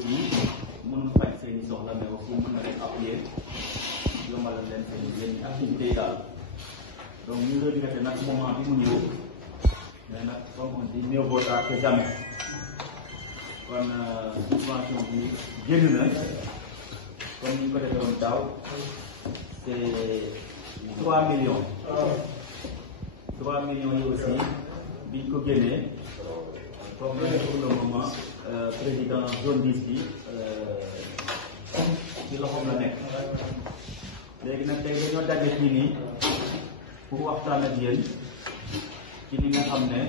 aussi mënul faj seen i soxla mais aussi mën na leen appuyer yombalal leen seen activité yi daal donc ñu regretté nag moment bi mu ñëw mais nag comme on dit mieux vaut tard que jamais kon subvention bi génn na comme ni ñu ko defee woon daaw c'est 3 millions. 3 millions yi aussi biñ ko génnee comme pour le moment président zone 10 bi ci loxoom la nekk léegi nag tey dañoo daje fii nii pour waxtaan ak yéen ci li nga xam ne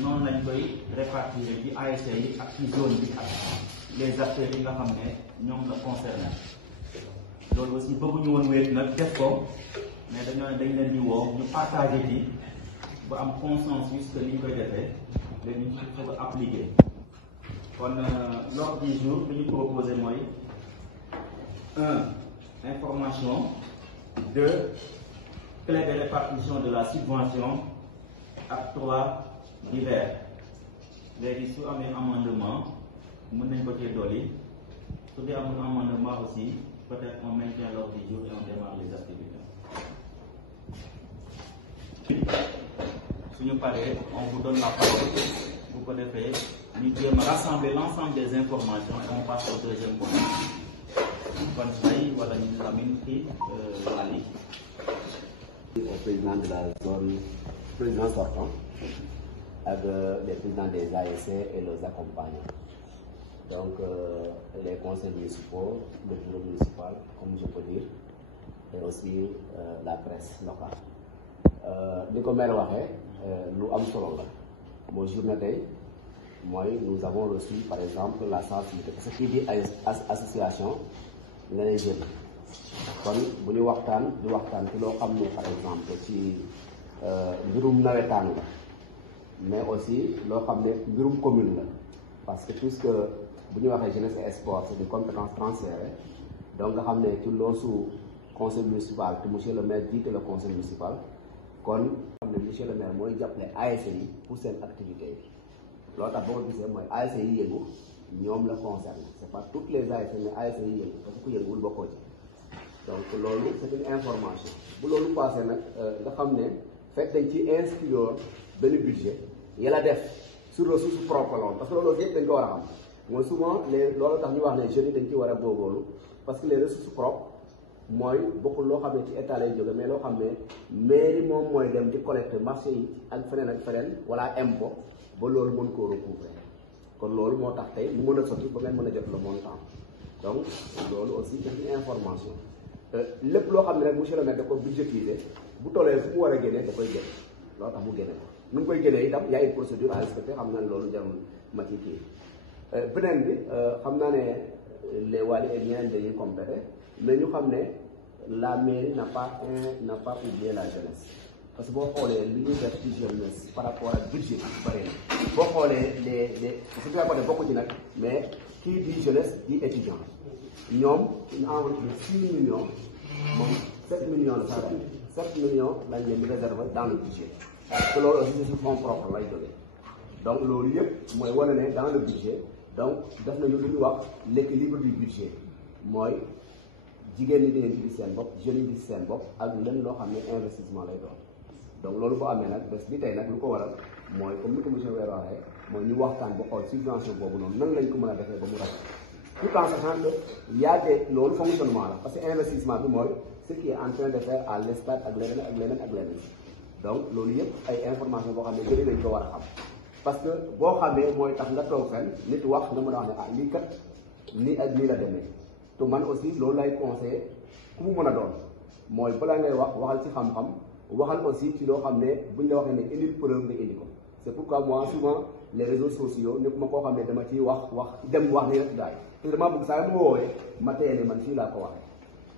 noonu lañ koy répartir ci ASC yi ak ci zone bi ak les acteurs yi nga xam ne ñoom la concerné loolu aussi bëgguñu woon wéet nag def ko mais dañoo ne dañ leen di woo ñu partagé ci ba am consensus que li ñu koy defee léegi ñu ko ko appliquer kon l'ordre du jour bi ñu proposé mooy 1 information 2 clé de répartition de la subvention ak 3 divers léegi su amee amendement mën nañ ko cee dolli su dee amul amendement aussi peut-être on maintient l'ordre du jour et on démarre les activités. Suñu paree on vous donne la parole bu ko defee ñu jéem a rassembler l'ensemble des informations et on passe au deuxième point. kon tey wala ñu Lamine kii Ali. Au président de la zone, président sortant, avec les présidents des ASC et leurs accompagnants. Donc les conseils municipaux, le bureau municipal, comme je peux dire, et aussi la presse locale. Ni ko maire waxee lu am solo la mooy journée tey mooy nous avons reçu par exemple la sensibilité parce que kii di ay association nga lay jël kon bu ñu waxtaan di waxtaan ci loo xam ne par exemple ci mbirum nawetaan la mais aussi loo xam ne mbirum commune la parce que puisque bu ñu waxee jeunesse et sport c'est des compétences transférées donc nga xam ne ci loosu conseil municipal te monsieur le maire jiite le conseil municipal kon xam ne monsieur le maire mooy jàppale ASC yi pour seen activité yi loolu tax boo ko gisee mooy ASC yi yëngu ñoom la concerné c'est pas toutes les ASC mais ASC yi yëngu parce que ku yënguwul bokkoo ci donc loolu c'est une information bu loolu passé nag nga xam ne fekk dañ ci inscrire benn budget yàlla def sur ressource propre loolu parce que loolu yëpp dañ ko war a xam mooy souvent loolu tax ñu wax ne jeunes yi dañ ci war a góorgóorlu parce que les ressources propres mooy bokkul loo xam ne ci état lay jóge mais loo xam ne mairie moom mooy dem di collecter marché yi ak feneen wala impôt ba loolu mën koo recouvrer kon loolu moo tax tey mu mën a sotti ba ngeen mën a jot le montant donc loolu aussi c'est une information lépp loo xam ne rek monsieur le maire da ko budgétiser bu tollee fu mu war a génnee da koy génne loolu tax mu génne ko nu mu koy génnee itam y a une procédure à respecter xam naa ne loolu jarul ma ci kii beneen bi xam naa ne les wali et ñeneen dañuy complété mais ñu xam ne la mairie n'a pas oublié la jeunesse parce que boo xoolee li ñuy def ci jeunesse par rapport ak budget bi bëri na boo xoolee les su ñu ko def bokku ci nag mais kii di jeunesse di étudiant ñoom une enveloppe de 6 millions moom 7 millions la sax 7 millions lañ leen di réserver dans le budget te loolu aussi c'est sur fonds propre lay jógee donc loolu yëpp mooy wane ne dans le budget donc def nañu lu ñuy wax l'équilibre du budget mooy jigéen ñi dinañ ci gis seen bopp jeunes yi gis seen bopp ak lenn loo xam ne investissement lay doon donc loolu boo amee nag bés bi tey nag lu ko waral mooy comme ni ko monsieur Wér waxee mooy ñu waxtaan ba xool subvention boobu noonu nan lañ ko mën a defee ba mu rafet tout en sachant que yaatee loolu fonctionnement la parce que investissement bi mooy ce qui est en train de faire à l'estat ak leneen donc loolu yëpp ay information boo xam ne jëlee nañ ko war a xam parce que boo xamee mooy tax nga toog fenn nit wax nga mën a wax ne ah lii kat nii ak nii la demee te man aussi loolu lay conseillé ku mu mën a doon mooy balaa ngay wax waxal ci xam-xam waxal aussi ci loo xam ne buñ la waxee ne indil preuve nga indi ko c'est pourquoi moi souvent les réseaux sociaux nekkuma koo xam ne dama ciy wax dem wax ni rek daay te damaa bëgg saa ma woowee ma teye ne man fii laa ko waxee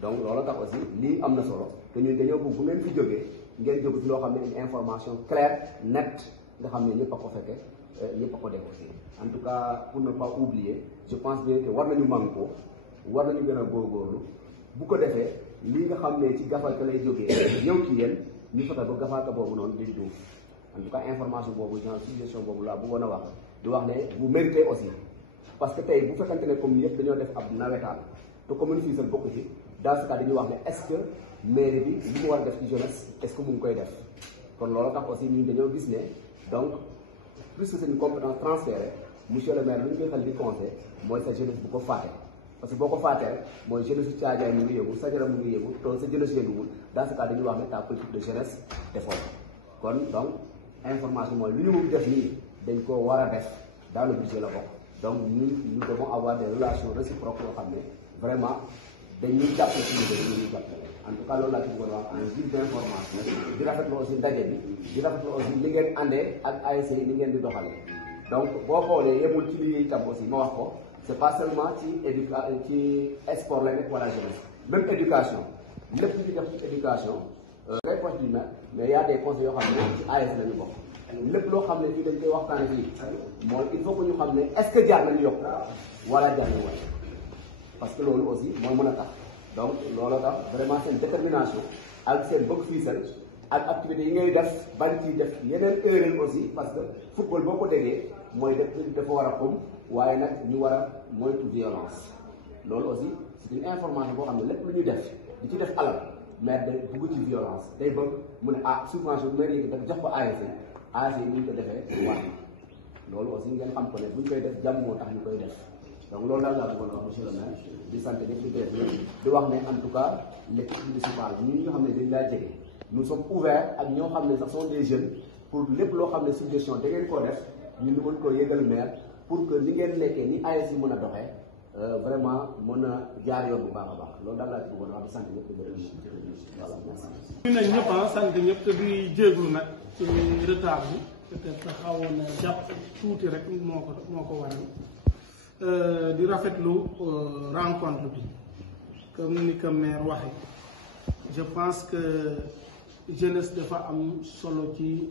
donc loolu tax aussi lii am na solo te ñun dañoo bëgg bu ngeen fi jógee ngeen jóg ci loo xam ne une information claire nette nga xam ne ñëpp a ko fekke ñëpp a ko def aussi en tout cas pour ne pas oublier je pense bien que war nañu man ko war nañu gën a góorgóorlu bu ko defee lii nga xam ne ci gafaka lay jógee ñëw ci yéen ñu fexe ba gafaka boobu noonu di duuf en tout cas information boobu genre suggestion boobu laa bëggoon a wax di wax ne vous méritez aussi parce que tey bu fekkante ne comme yëpp dañoo def ab nawetaan te commune Fissel bokk ci dans ce cas dañuy wax ne est-ce que mairie bi li mu war a def ci jeunesse est-ce que mu ngi koy def kon loolu tax aussi ñun dañoo gis ne donc plus que c'est une compétence transférée monsieur le maire lu ñu koy xel di conseil mooy sa jeunesse bu ko fàtte parce que boo ko fàttee rek mooy jeunesse su Thiadiaye mu ngi yëngu Sandiara mu ngi yëngu donc sa jeunesse yënguwul dans ce cas dañuy wax ne ta politique de jeunesse defoo kon donc information mooy lu ñu def nii dañ ko war a def dans le budget la bokk donc nous devons avoir des relations réciproques yoo xam ne vraiment dañuy jàppale ci liggéey ñuy jàppale en tout cas loolu laa ci bëggoon wax en guise d'information di rafetlu aussi ndaje bi di rafetlu aussi li ngeen àndee ak ASC yi li ngeen di doxalee donc boo xoolee yemul ci liggéey itam aussi ma wax ko c'est pas seulement ci sport la nekk wala jeunesse même éducation lépp li def ci éducation très proche du maire mais y a des conseils yoo xam ne ci ASC la ñu bokk lépp loo xam ne fii dañ koy waxtaane fii mooy il faut que ñu xam ne est-ce que jaar nañu yokk wala jaar nañu wàññi parce que loolu aussi mooy mën a tax donc loolu tax vraiment seen détermination ak seen bëgg Fissel ak activités yi ngay def bañ ci def yeneen erreur aussi parce que football boo ko déggee mooy dafa war a xum waaye nag ñu war a moytu violence loolu aussi c'est une information boo xam ne lépp lu ñu def di ci def alal mais day dugg ci violence day bëgg mu ne ah subvention bi maire yi def jox ko ASC yi bu ñu ko defee war na loolu aussi ngeen xam ko ne bu ñu koy def jàmm moo tax ñu koy def donc loolu daal laa bëggoon wax monsieur le maire di sant ñëpp di gërëm ñëpp di wax ne en tout cas l'équipe municipale ñun ñoo xam ne dañ laa jege nous sommes ouverts ak ñoo xam ne sax sont des jeunes pour lépp loo xam ne suggestion da ngeen koo def ñu mën koo yëgal maire pour que li ngeen nekkee ni ASC yi mën a doxee vraiment mën a jaar yoon bu baax a baax loolu daal laa ci bëggoon wax di sant ñëpp di gërëm ñëpp voilà merci. ñu ne ñëpp sant ñëpp te di jéeglu nag ci retard bi peut-être xawoon na jàpp tuuti rek moo ko waral di rafetlu rencontre bi comme ni ko maire waxee je pense que jeunesse dafa am solo ci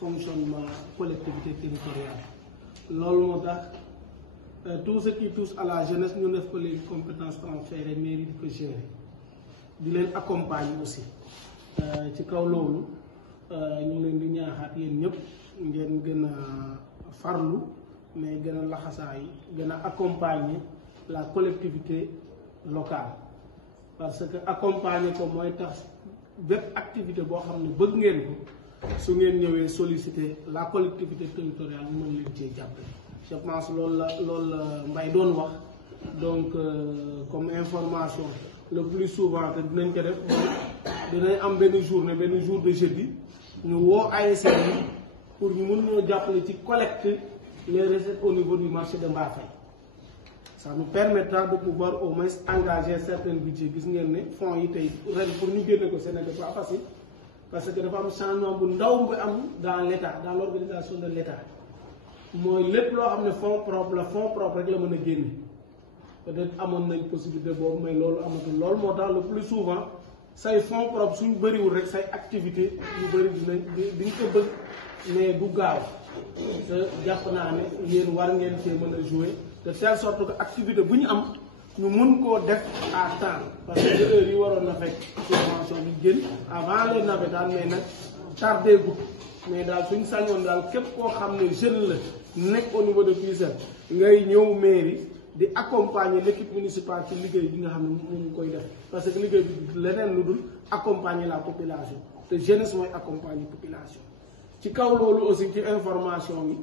fonctionnement collectivité territoriale loolu moo tax tout ce qui touche à la jeunesse ñu def ko les compétences transférées mairie di ko gérer di leen accompagner aussi ci kaw loolu ñu leen di ñaaxaat yéen ñëpp ngeen gën a farlu mais gën a laxasaay gën a accompagner la collectivité locale parce que accompagner ko mooy tax bépp activité boo xam ne bëgg ngeen ko su ngeen ñëwee solliciter la collectivité territoriale mën leen cee jàppale. Je pense loolu la Mbaye doon wax donc comme information le plus souvent te dinañ ko def mooy dinañ am benn jour de jeudi ñu woo ASC yi pour ñu mën ñoo jàppale ci collecte les recettes au niveau du marché de Mbafay. Ça nous permettra de pouvoir au moins engager certains budgets gis ngeen ne fonds yi tey ren pour ñu génne ko ce n'est pas facile parce que dafa am changement bu ndaw bu am dans l'État dans l'organisation de l'État mooy lépp loo xam ne fonds propre rek la mën a génne peut-être amoon nañ possibilité boobu mais loolu amatul loolu moo tax le plus souvent say fonds propre suñ bëriwul rek say activité yu bëri diñ ko bëgg mais du gaaw te jàpp naa ne yéen war ngeen cee mën a jouer de telle sorte que activité bu ñu am ñu mun koo def à temps parce que heure yi waroon na fekk subvention bi génn avant les navétanes mais nag tardé gu mais daal suñ sañoon daal képp koo xam ne jeune la nekk au niveau de Fissel ngay ñëw mairie di accompagner l'équipe municipale ci liggéey bi nga xam ne mu ngi koy def parce que liggéey bi leneen lu dul accompagner la population te jeunesse mooy accompagner population. ci kaw loolu aussi ci information bi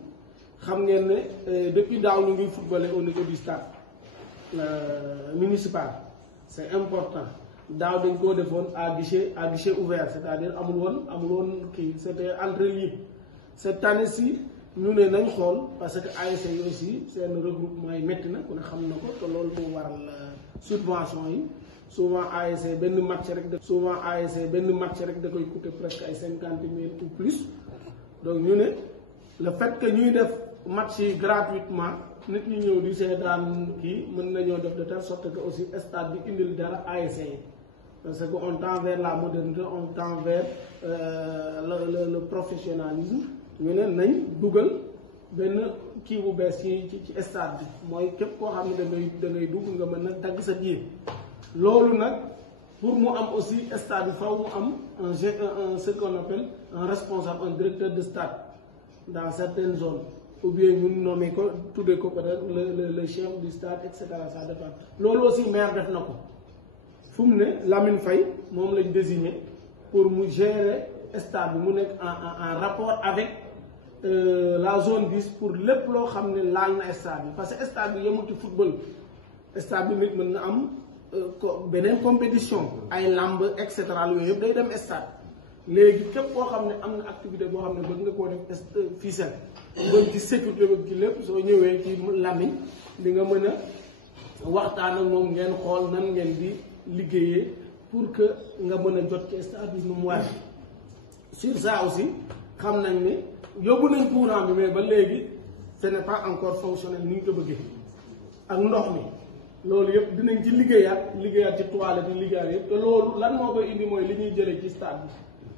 xam ngeen ne depuis daaw ñu ngi footballé au niveau du stade municipal c'est important daaw dañ koo defoon à guichet ouvert c'est-à-dire amul woon kii c'était entrée libre cette année-ci ñu ne nañ xool parce que ASC yi aussi seen regroupement yi métti na ku ne xam na ko te loolu moo waral subvention yi souvent ASC benn match rek da koy coûter presque ay 50 000 ou plus donc ñu ne le fait que ñuy def match yi gratuitement nit ñi ñëw di seetaan kii mën nañoo def de telle sorte que aussi stade bi indil dara ASC yi parce que on tend vers la modernité on tend vers le professionnalisme ñu ne nañ dugal benn kii bu bees ci stade bi mooy képp koo xam ne da ngay dugg nga mën a dagg sa biir loolu nag pour mu am aussi stade bi faw mu am ce qu'on appelle un responsable un directeur de stade dans certaines zones ou bien ñun nommé ko tuddee ko peut-être le chef du stade et cetera ça dépend loolu aussi maire def na ko fu mu ne Lamine Faye moom lañ désigné pour mu gérer stade bi mu nekk en rapport avec la zone 10 pour lépp loo xam ne laal na stade bi parce que stade bi yemul ci football stade bi nit mën na am beneen compétition ay lamb et cetera yooyu yëpp day dem stade léegi képp koo xam ne am na activité boo xam ne bëgg nga koo def ficelle bëgg ci sécurité bëgg ci lépp soo ñëwee ci Lamine di nga mën a waxtaan ak moom ngeen xool nan ngeen di liggéeyee pour que nga mën a jot ci stade bi nu mu war sur ça aussi xam nañ ne yóbbu nañ courant bi mais ba léegi ce n'est pas encore fonctionnel ni ñu ko bëggee ak ndox mi loolu yëpp dinañ ci liggéeyaat ci toilette yi liggéeyaat yëpp te loolu lan moo koy indi mooy li ñuy jëlee ci stade bi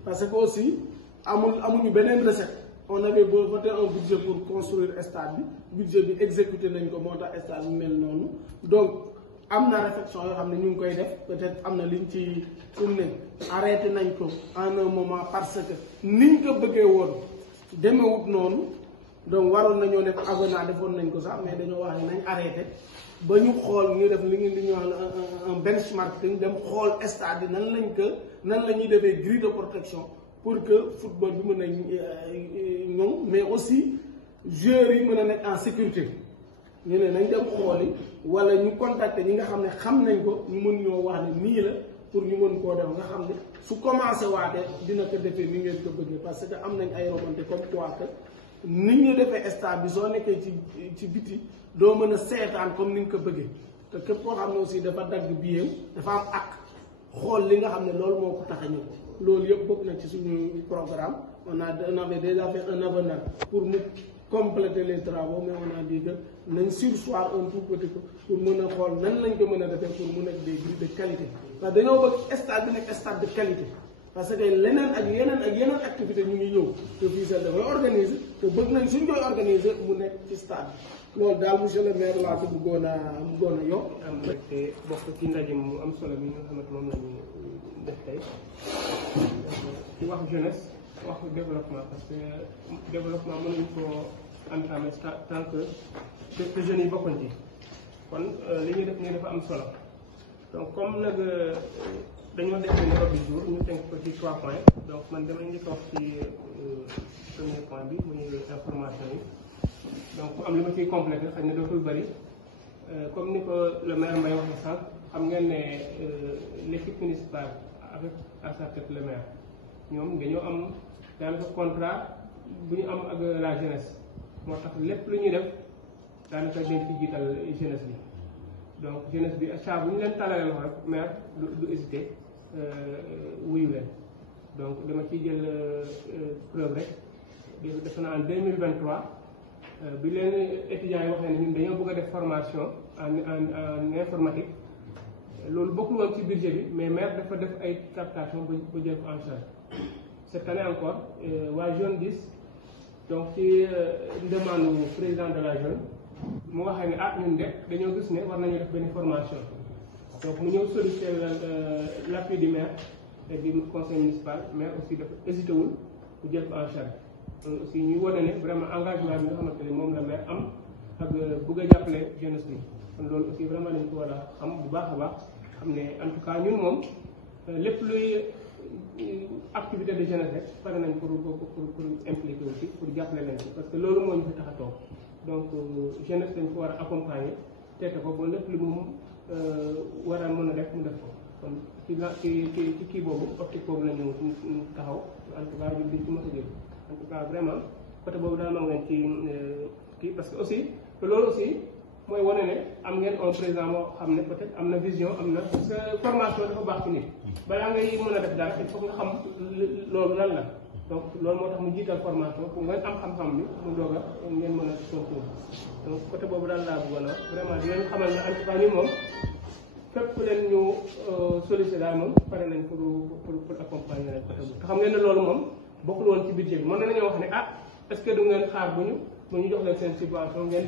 parce que aussi amuñu beneen recette on avait voté un budget pour construire stade bi budget bi exécuté nañ ko moo tax stade bi mel noonu donc am na réflexion yoo xam ne ñu ngi koy def peut-être am na liñ ci suñ ne arrêté nañ ko en un moment parce que niñ ko bëggee woon demewut noonu donc waroon nañoo def avenant defoon nañ ko sax mais dañoo wax ne nañ arrêté ba ñu xool ñu def li ñuy wax un benchmarking dem xool stade bi nan la ñuy defee grille de protection pour que football bi mën a ñoŋ mais aussi joueurs yi mën a nekk en sécurité ñu ne nañ dem xooli wala ñu contacter ñi nga xam ne xam nañ ko ñu mën ñoo wax ne nii la pour ñu mën koo def nga xam ne su commencé waatee dina ko defee ni ngeen ko bëggee parce que am nañ ay remontées comme quoi que nit ñu defee stade bi soo nekkee ci biti doo mën a seetaan comme ni nga ko bëggee te képp koo xam ne aussi dafa dagg biyeem dafa am ak xool li nga xam ne loolu moo ko tax a ñëw loolu yëpp bokk na ci suñu programme on avait déjà fait un avenant pour mu compléter les travaux mais on a dit que nañ surseoir un tout petit peu pour mën a xool nan lañ ko mën a defee pour mu nekk des grilles de qualité parce que dañoo bëgg stade bi nekk stade de qualité parce que leneen ak yeneen activité ñu ngi ñëw te fii sax dafay organiser te bëgg nañ suñ koy organiser mu nekk ci stade bi loolu daal monsieur le maire laa ko bëggoon a yokk. am rek te bokk ci ndaje mu am solo bi nga xamante moom la ñu def tey ci wax jeunesse wax développement parce que développement mënuñ koo entamer tant que jeunes yi bokkuñ ci kon li ñuy def nii dafa am solo donc comme nag dañoo def benn ordre du jour ñu tënk ko ci 3 points donc man damay njëkk a wax ci premier point bi muy information yi donc am li ma ciy complété xëy na dootul bëri comme ni ko le maire Mbaye waxee sànq xam ngeen ne l'équipe municipale avec à sa tête le maire ñoom dañoo am daanaka contrat bu ñu am ak la jeunesse moo tax lépp lu ñuy def daanaka dañ ci jiital jeunesse bi donc jeunesse bi saa bu ñu leen tàllalee loxo rek maire du hésiter wuyu leen donc dama ciy jël preuve rek defe naa en 2023 bi leen étudiants yi waxee ne ñun dañoo bëgg a def formation en informatique loolu bokkul woon ci budget bi mais maire dafa def ay captation ba jël ko en charge cette année encore waa Jeune 10 donc ci demande président de la jeune mu waxee ne ñun de dañoo gis ne war nañu def benn formation donc mu ñëw solliciter l'appui du maire et du conseil municipal maire aussi dafa hésité wul bu jël ko en charge aussi ñuy wane ne vraiment engagement bi nga xamante ne moom la maire am ak bëgg a jàppale jeunesse bi kon loolu aussi vraiment dañ ko war a xam bu baax a baax xam ne en tout cas ñun moom lépp luy activité de jeunesse rek pare nañ pour impliquer aussi pour jàppale leen ci parce que loolu moo ñu fi tax a toog donc jeunesse dañ ko war a accompagner teete ko ba lépp lu mu war a mën a def mu def ko kon ci kii boobu optique boobu la ñu taxaw en tout cas ñu diñ ci mos a jël en tout cas vraiment côté boobu daal maa ngeen ci kii parce que aussi loolu aussi mooy wane ne am ngeen un président moo xam ne peut-être am na vision am na parce que formation dafa baax ci nit balaa ngay mën a def dara il faut nga xam loolu lan la donc loolu moo tax mu jiital formation pour ngeen am xam-xam bi mu doog a ngeen mën a continuer donc côté boobu daal laa bëggoon a vraiment di leen xamal ne en tout cas nii moom fépp leen ñu sollicité daal moom pare nañ pour accompagner leen côté boobu te xam ngeen ne loolu moom bokkul woon ci budget bi mën nañoo wax ne est-ce que du ngeen xaar bu ñu jox leen seen subvention ngeen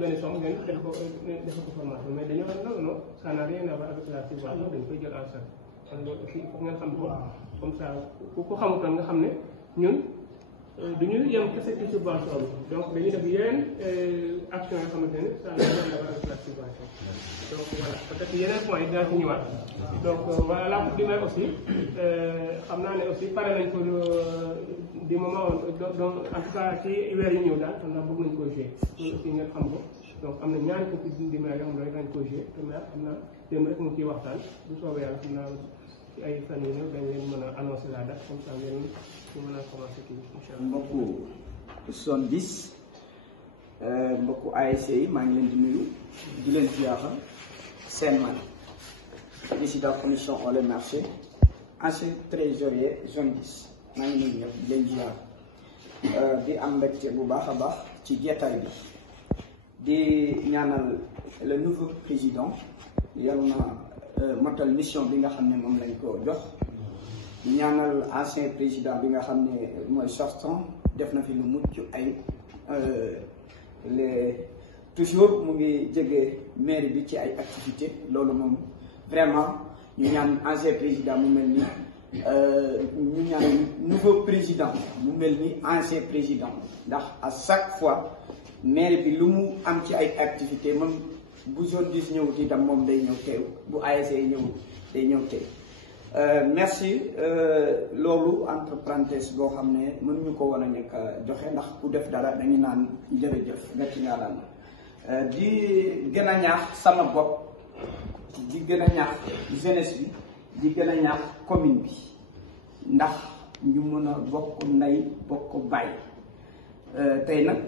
benn somme ngeen def ko formation mais dañoo wax non ça n'a rien à voir avec la subvention dañ koy jël en charge kon loolu aussi il faut ngeen xam ko comme ça ku ko xamutoon nga xam ne ñun du ñu yem kese ci subvention bi donc dañuy def yeneen action yoo xamante ne ça n'a rien à voir avec la subvention donc voilà peut-être yeneen points yi dinaa ci ñëwaat donc voilà la coupe du maire aussi xam naa ne aussi pare nañ ko du moment donc en tout cas ci weer yi ñëw daal xam naa bëgg nañ ko jouer loolu aussi ngeen xam ko donc am na ñaari coupe du maire yoo xam ne dañ ko jouer te maire xam naa démb rek mu ciy waxtaan bu soobee yàlla xam naa ci ay fan yu néew dañ leen mën a annoncer la date comme ça ngeen ñu mën a commencer kii incha allah. mbokku 70 mbokku ASC yi maa ngi leen di nuyu di leen ziyaara seen man président commission on le marché ancien trésorier zone 10 maa ngi nuyu ñëpp di leen ziyaara di am mbégte bu baax a baax ci jeetaay bi di ñaanal le nouveau président yal na motal mission bi nga xam ne moom lañ ko jox ñaanal ancien président bi nga xam ne mooy sortant def na fi lu mucc ay toujours mu ngi jege mairie bi ci ay activité loolu moom vraiment ñu ñaan ancien président mu mel ni ñu ñaan nouveau président mu mel ni ancien président ndax à chaque fois mairie bi lu mu am ci ay activité moom bu zone 10 ñëw itam moom day ñëw teew bu ASC ñëw day ñëw teew merci loolu entre parenthèses boo xam ne mënuñu ko woon a nekk joxe ndax ku def dara dañu naan jërëjëf gàcce nga daan di gën a ñaax sama bopp di gën a ñaax jeunesse bi di gën a ñaax commune bi ndax ñu mën a bokk ndey bokk bàyyi tey nag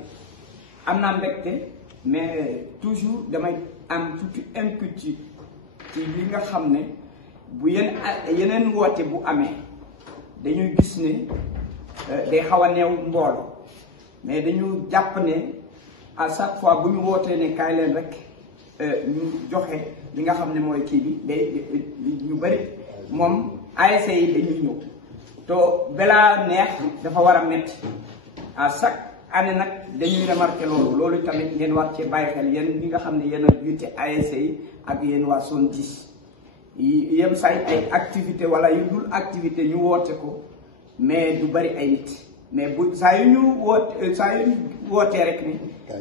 am naa mbégte mais toujours damay am tuuti inquiétude ci li nga xam ne bu yeneen woote bu amee dañuy gis ne day xaw a neew mbooloo mais dañu jàpp ne à chaque fois bu ñu wootee ne kaay leen rek ñu joxe li nga xam ne mooy kii bi day ñu bëri moom ASC yi dañuy ñëw to balaa neex dafa war a métti à chaque année nag dañuy remarqué loolu tamit ngeen war cee bàyyi xel yéen ñi nga xam ne yéen a jiite ASC yi ak yéen waa zone 10 yem say ay activité wala yu dul activité ñu woote ko mais du bari ay nit mais bu saa yu ñu wootee rek ni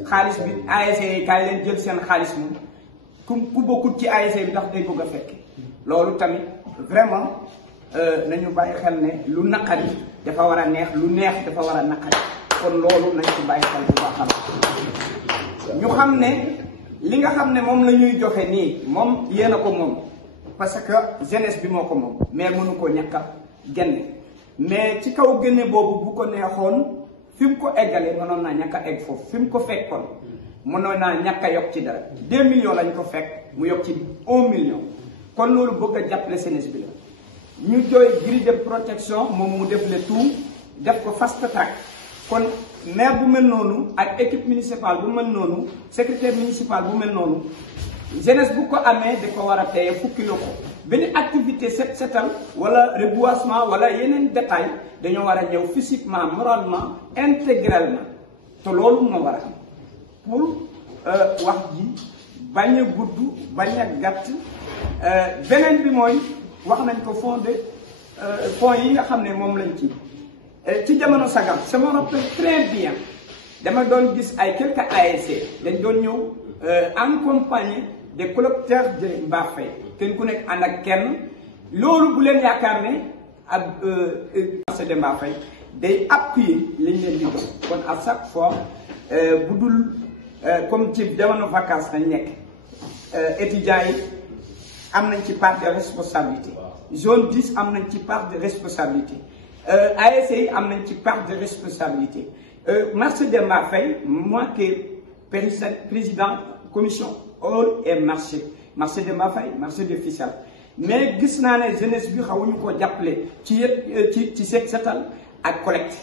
xaalis bi ASC yi kaay leen jël seen xaalis moom ku bokkut ci ASC bi ndax day bëgg a fekk loolu tamit vraiment nañu bàyyi xel ne lu naqari dafa war a neex lu neex dafa war a naqari kon loolu nañ ci bàyyi xel bu baax a ñu xam ne li nga xam ne moom la ñuy joxe nii moom yéen a ko moom parce que jeunesse bi moo ko moom mais mënu ko ñàkk a génne mais ci kaw génne boobu bu ko neexoon fi mu ko eggalee mënoon naa ñàkk a egg foofu fi mu ko fekkoon mënoon naa ñàkk a yokk ci dara 2 millions lañ ko fekk mu yokk ci 1 million kon loolu bëgg a jàppale jeunesse bi la ñu jooy grille de protection moom mu def le tout def ko fast track kon maire bu mel noonu ak équipe municipale bu mel noonu secrétaire municipal bu mel noonu jeunesse bu ko amee da ko war a téye fukki ko benn activité setal wala reboisement wala yeneen détail dañoo war a ñëw physiquement moralement intégralement te loolu moo war a am pour wax ji bañ a gudd bañ a gàtt beneen bi mooy wax nañ ko fonds yi nga xam ne moom lañ ci jamono sagam ça me rappelle très bien dama doon gis ay quelques ASC dañ doon ñëw accompagner des collecteurs de Mbafay kenn ku nekk ànd ak kenn loolu bu leen yaakaar ne ak marché de Mbafay day appuyer liñ leen di jox kon à chaque fois bu dul comme ci jamono vacances nañ nekk étudiants yi am nañ ci part de responsabilité zone 10 am nañ ci part de responsabilité ASC yi am nañ ci part de responsabilité marché de Mbafay moi que président commission hall et marché de Mbafay marché de Fissel mais gis naa ne jeunesse bi xawuñu ko jàppale ci ci setal ak collecte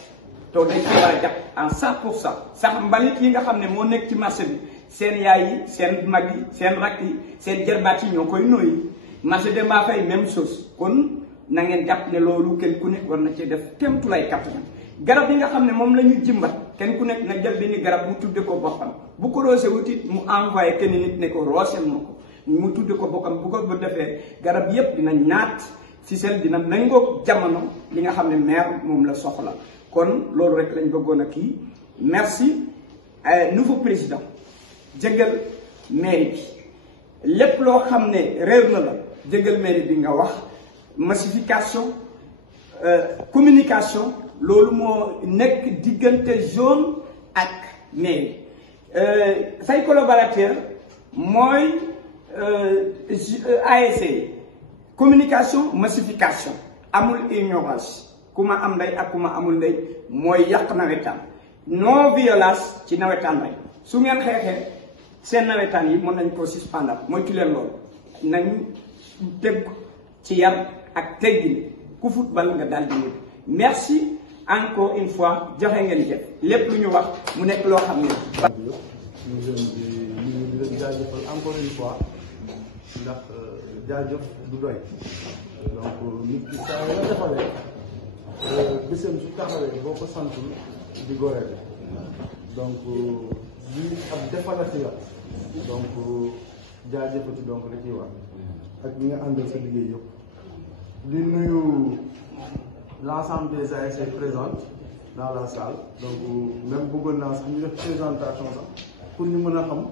to dañ ko war a jàpp en 100% sax mbalit yi nga xam ne moo nekk ci marché bi seen yaay yi seen mag yi seen rakk yi seen jarbaat yi ñoo koy nooyi marché de Mbafay même chose kon na ngeen jàpp ne loolu kenn ku nekk war na cee def kémtu lay kattan garab yi nga xam ne moom la ñu jimbat kenn ku nekk na jël benn garab mu tudde ko boppam bu ko roose wutit mu envoyé kenn nit ne ko roosel ma ko mu tudde ko boppam bu ko ba defee garab yépp dina naat Fissel dina méngoog jamono li nga xam ne maire moom la soxla kon loolu rek lañ bëggoon a kii merci nouveau président jëgal mairie bi lépp loo xam ne réer na la jëgal mairie bi nga wax massification communication loolu moo nekk diggante zone ak mairie say collaborateur mooy ASC communication massification amul ignorance ku ma am ndey ak ku ma amul ndey mooy yàq nawetaan non violence ci nawetaan rek su ngeen xeexee seen nawetaan yi mën nañ ko suspendre mooy ci leen loolu nañ teg ci yar ak teggin ku football nga daal di ñëw merci encore une fois joxe ngeen jëf lépp lu ñu wax mu nekk loo xam ne. ñu di leen jaajëfal encore une fois ndax jaajëf du doy donc nit ki saa yoo defalee bésam su taxawee boo ko santul di goree donc lii ab defalati la donc jaajëfati donc la ciy wax ak ñi nga àndal sa liggéey yëpp di nuyu l'ensemble des ASC présentes dans la salle donc même bëggoon naa sax ñu def présentation sax pour ñu mën a xam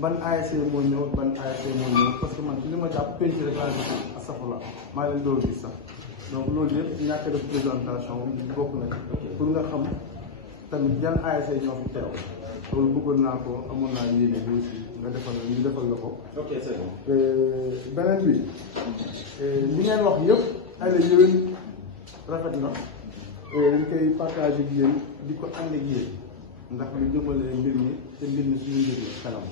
ban ASC moo ñëw ban ASC moo ñëw parce que man li ma jàpp penc rek laa gis astafurlah maa leen doon gis sax donc loolu yëpp ñàkk def présentation bokk na ci pour nga xam tamit yan ASC ñoo fi teew loolu bëggoon naa ko amoon naa yéene bi aussi nga defal ñu defal la ko. ok c'est bon. beneen bi li ngeen wax yëpp ay la yéwén rafet na dañ koy partagé ak yéen di ko ànd ak yéen ndax lu jëmale mbir mi te mbir mi suñu mbir mi kanam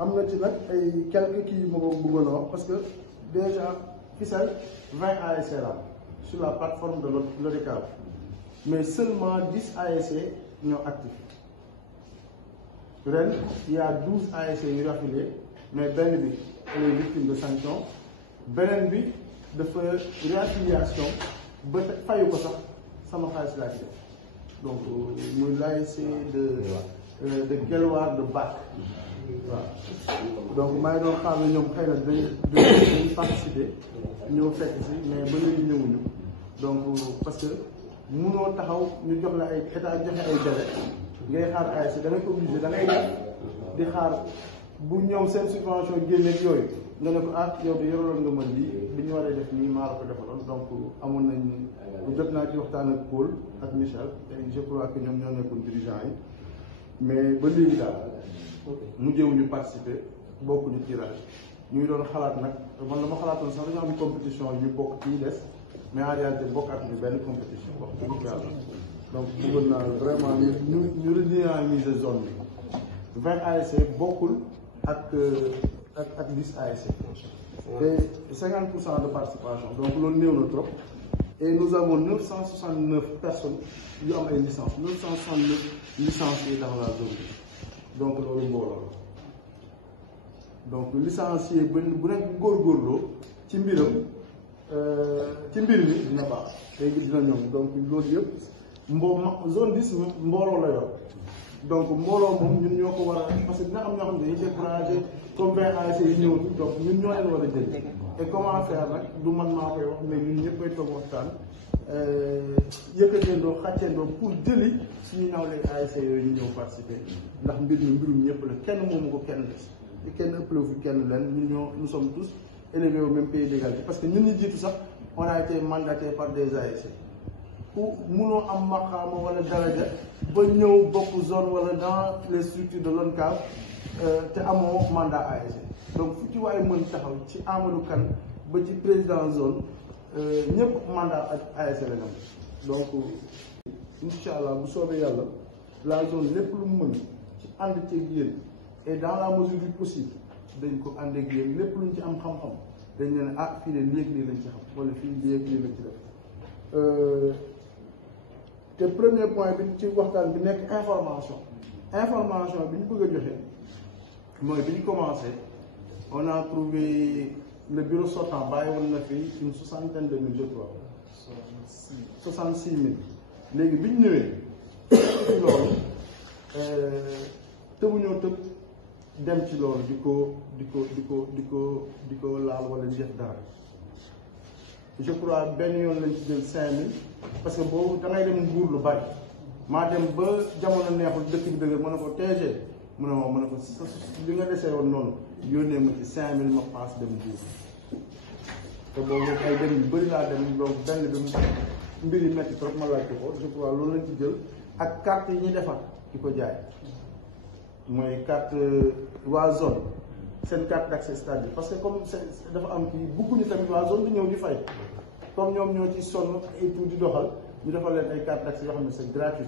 am na ci nag ay quelques kii ma ko bëggoon a wax parce que déjà Fissel 20 ASC la sur la plateforme de l'ODCAV mais seulement 10 ASC ñoo actif ren il y a 12 ASC yu raffilé mais benn bi elle est victime de sanction beneen bi dafa réaffiliation ba fayu ko sax sama xaalis laa ci def donc muy l'ASC de Guelwaar de Bac waaw donc maa ngi doon xaar ne ñoom xëy na dañuy participer ñëw fekk si mais ba léegi ñëwuñu donc parce que munoo taxaw ñu jox la ay état joxe ay délai ngay xaar ASC da ngay ko obligé da ngay def di xaar bu ñoom seen subvention génneeg yooyu nga ne ko yow de yoraloon nga mën lii bi ñu waree def nii maa la ko defaloon donc amoon nañ jot naa ci waxtaan ak Paul ak Michel et je crois que ñoom ñoo nekkoon dirigeant yi mais ba léegi daal mujjewuñu participer bokkuñu tirage ñu ngi doon xalaat nag man dama xalaatoon sax dañoo am compétition yu bokk ci des mais en réalité bokkaat ñu benn compétition wax dëgg yàlla donc bëggoon naa vraiment ñu redynamiser zone bi 20 ASC bokkul ak 10 ASC et 50% de participation donc loolu néew na trop et nous avons 969 personnes yu am ay licences 969 licenciés dans la zone bi donc loolu mbooloo donc licencié bu nekk góorgóorloo ci mbiram ci mbir mi dina baax léegi dina ñoom donc loolu yëpp zone 10 mbooloo la yor donc mbooloo moom ñun ñoo ko war a parce que dina am ñoo xam ne dañuy découragé comme 20 ASC yi ñëw donc ñun ñoo leen war a jël et comment faire nag du man maa koy wax mais ñun ñëpp koy toog waxtaan yëkkateendoo xàcceendoo pour jëli suñu nawlee ASC yooyu ñu ñëw participer ndax mbir mi mbirum ñëpp la kenn moomu ko kenn des te kenn ëppale fu kenn leen nous sommes tous élevés au même pays d'égalité parce que ñun ñi jiitu sax on a été mandaté par des ASC ku munoo am maqaama wala daraja ba ñëw bokk zone wala dans les structures de l'ONCAV te amoo mandat ASC donc fu ci waaye mën taxaw ci Amadou Kane ba ci président zone ñëpp mandat ak ASC la ñam donc incha allah bu soobee yàlla la zone lépp lu mu mën ci ànd ceeg yéen et dans la mesure du possible dañ ko ànd ak yéen lépp luñ ci am xam-xam dañ ne fii de léegi lañ ci xam wala fii léegi lañ ci def te premier point bi ci waxtaan bi nekk information bi ñu bëgg a joxe mooy bi ñu commencé on a trouvé le bureau sortant bàyyi woon na fi une 60aine de mille je crois 66 000 léegi bi ñu ñëwee ci loolu tëbuñoo tëb dem ci loolu di ko laal wala di def dara je crois benn yoon lañ ci jël 5000 parce que boobu da ngay dem nguur lu bari maa dem ba jamono neexul dëkk bi dëgër mën na ko TG mu ne ma mën na ko li nga desee woon noonu yónnee ma ci 5000 ma paas dem nguur te boobu ay dem yu bëri laa dem donc benn bi mbir yi metti trop ma laajte ko je crois loolu lañ ci jël ak carte yi ñuy defar di ko jaay mooy carte waa zone seen carte d'accès stade bi parce que comme dafa am kii bugguñu tamit waa zone di ñëw di fay comme ñoom ñoo ci sonn et tout di doxal ñu defal leen ay carte d'accès yoo xam ne c'est gratuit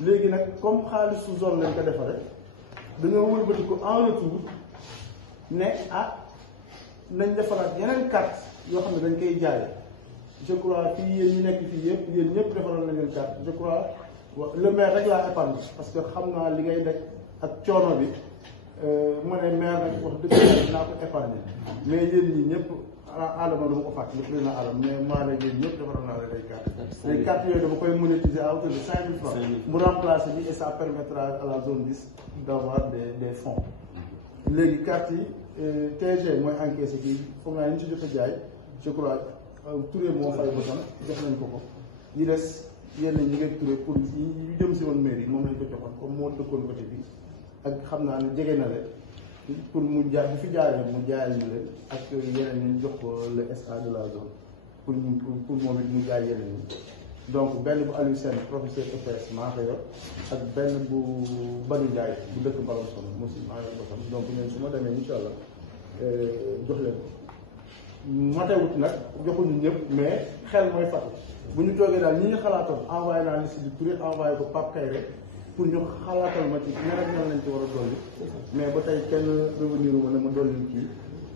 léegi nag comme xaalisu zone lañ ko defaree dañoo wëlbati ko en retour ne nañ defaraat yeneen carte yoo xam ne dañ koy jaay je crois fii yéen ñi nekk fii yëpp yéen ñëpp defaral nañ leen carte je crois le maire rek laa épargne parce que xam naa li ngay daj ak coono bi ma ne maire nag wax dëgg naa ko épargne mais yéen ñi ñëpp Adama dama ko fàttali le président Adama mais maa ne yéen ñëpp defaral naa leen ay carte les cartes yooyu dama koy monétiser à hauteur de 5000 francs mu remplacer bi et ça permettra à la zone 10 d'avoir des fonds léegi carte yi TG mooy encaissé kii foog naa ñu ci jot a jaay je crois Touré moo fay ba tam jox nañ ko yi des yenn ñi ngay Touré pour yi jëm si woon mairie moom lañ ko joxoon comme moo dëkkoon côté bi ak xam naa ne jege na leen pour mu jaay bu fi jaaree mu jaayal ñu leen ak yeneen ñu jox ko le SA de la zone pour moom it mu jaay yeneen ñi donc benn bu Aliou Sène professeur EPS maa ko yor ak benn bu Badou Ndiaye bu dëkk Mbalom Sono mosi maa yor ko tam donc ñun su ma demee incha allah jox leen matewut nag joxuñu ñëpp mais xel mooy fatu bu ñu toogee daal ñi ñu xalaatoon envoyé naa liste bi Touré envoyé ko Pape Kayre pour ñu xalaatal ma ci ñan ak ñan lañ ci war a dolli mais ba tey kenn revenir ma ne ma dolli kii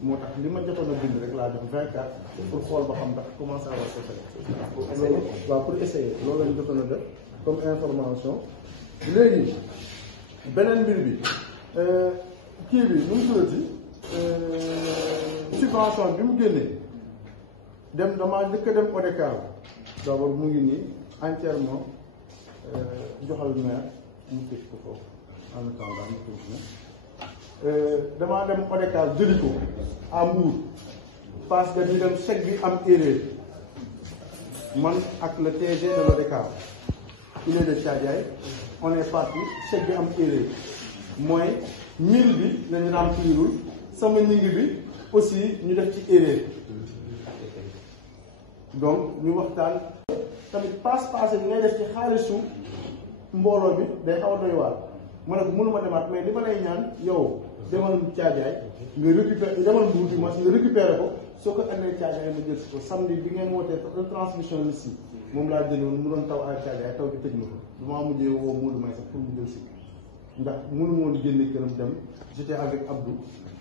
moo tax li ma jotoon a bind rek laa jox 24 pour xool ba xam ndax comment ça va se faire waaw pour essayer loolu lañ jotoon a def comme information léegi beneen mbir bi kii bi nu mu tuddati subvention bi mu génnee dem damaa njëkk a dem ODCAV d'abord mu ngi nii entièrement joxal maire mu tëj ko foofu en attendant mu tëj damaa dem ODCAV jëli ko à Mbour parce que ñu dem chèque bi am erreur man ak le TG de l'ODCAV il est de Thiadiaye on est parti chèque bi am erreur mooy 1000 bi lañu remplirul sama ñingi bi aussi ñu def ci erreur donc ñu waxtaan tamit passe bi ngay def ci xaalisu mbooloo bi day xaw a doy waar ma ne ko mënuma demaat mais li ma lay ñaan yow demal Thiadiaye nga récupérer demal Mbour bi nga récupérer ko soo ko andee Thiadiaye ma jël si ko samedi bi ngeen wootee retransmission liste yi moom laa jëloon mu doon taw à Thiadiaye taw bi tëj na ko damaa mujjee woo Modou May sax pour mu jël si ndax mënu ma woon génne këram dem j'étais avec Abdou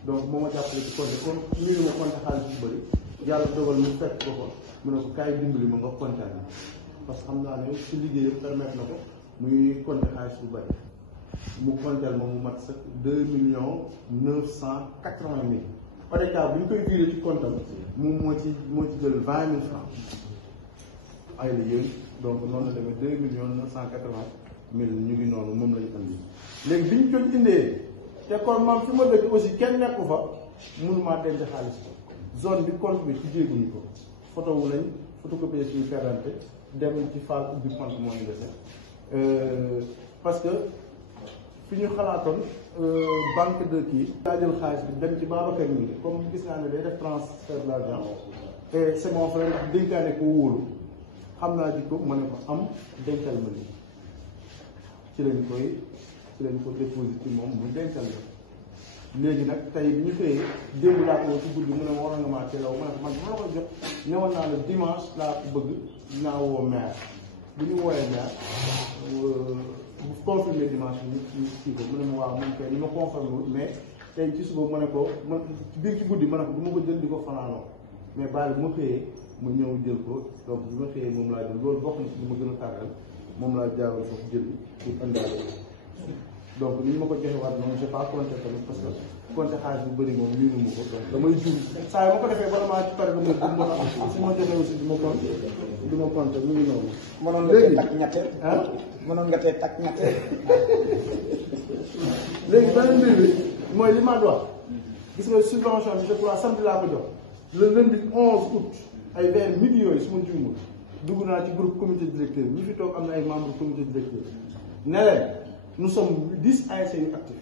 donc moo ma jàppale ci compte comme lii ma compte xaalis bu bëri yàlla dogal mu fekk ko ko mu ne ko kaay dimbali ma nga compte na parce que xam naa ne ci liggéeyam permettre na ko muy compte xaalis bu bëri mu compteel ma mu mat sax 2,980,000 ODCAV bi ñu koy viré ci compte am moom moo ci jël 20 000 francs ay la yéen donc noonu la demee 2,980,000 ñu ngi noonu moom lañu andi léegi bi ñu ko indee te kon man fi ma dëkk aussi kenn nekku fa mënumaa denc xaalis ko zone bi compte bi ci jéeguñu ko photo wu lañ photocopier suñu carte dem ci phase ubbi compte moo ñu dese parce que fi ñu xalaatoon banque de kii daa jël xaalis bi dem ci Babacar ñi comme gis naa ne day def transfert d'argent et c'est mon frère ndax dénkaane ko wóolu xam naa di ko ma ne ko am dencal ma lii ci lañ ko déposé ci moom mu dencal la léegi nag tey bi ñu xëyee démb laa ko ci guddi mu ne ma waroon nga maa teelaw ma ne ko man ma la ko jox newoon naa la dimanche laa ko bëgg dinaa woo maire bu ñu wooyee maire bu confirmé dimanche ñu kii ko mu ne ma waaw man kay ni ma confirmé wul mais tey ci suba ma ne ko man biir ci guddi ma ne ko du ma ko jël di ko fanaanoo mais bàyyi bu ma xëyee mu ñëw jël ko donc bi ma xëyee moom laa jël loolu bokk na ci li ma gën a tàggal moom laa jaawal foofu jël pour indaale donc ni ñu ma ko joxe waat noonu j'ai pas compté tamit parce que compté xaalis bu bëri moom lii mu ko donc damay jur saa yi ma ko defee bala maa ci pare damay jur moo tax su ma joxee aussi du ma compté mu ngi noonu. mënoon nga tee takk ñette mënoon nga tee takk ñette léegi beneen mbir bi mooy li ma wax gis nga subvention bi je crois samedi laa ko jox le lundi 11 août ay vers midi yooyu su ma juumul dugg naa ci groupe comité directeur ñi fi toog am na ay membres comité directeur ne leen nous sommes 10 ASC yu actifs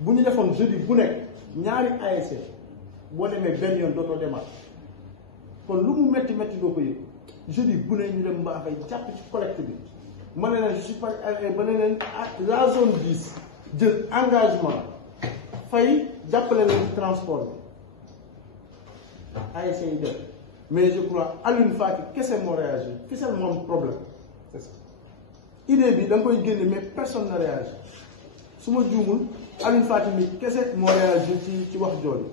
bu ñu defoon jeudi bu nekk ñaari ASC boo demee benn yoon dootoo demaat kon lu mu métti métti doo ko yëg jeudi bu ne ñu dem Mbaxay jàpp ci collecte bi ma ne leen je suis pas ba ne leen la zone 10 jël engagement fay jàppale leen transport bi ASC yi def mais je crois Alioune Fatick kese moo réagi kese moom problème c'est ça idée bi da nga koy génne mais personne ne réagi su ma juumul Alioune Fatick mi kese moo réagi ci wax jooju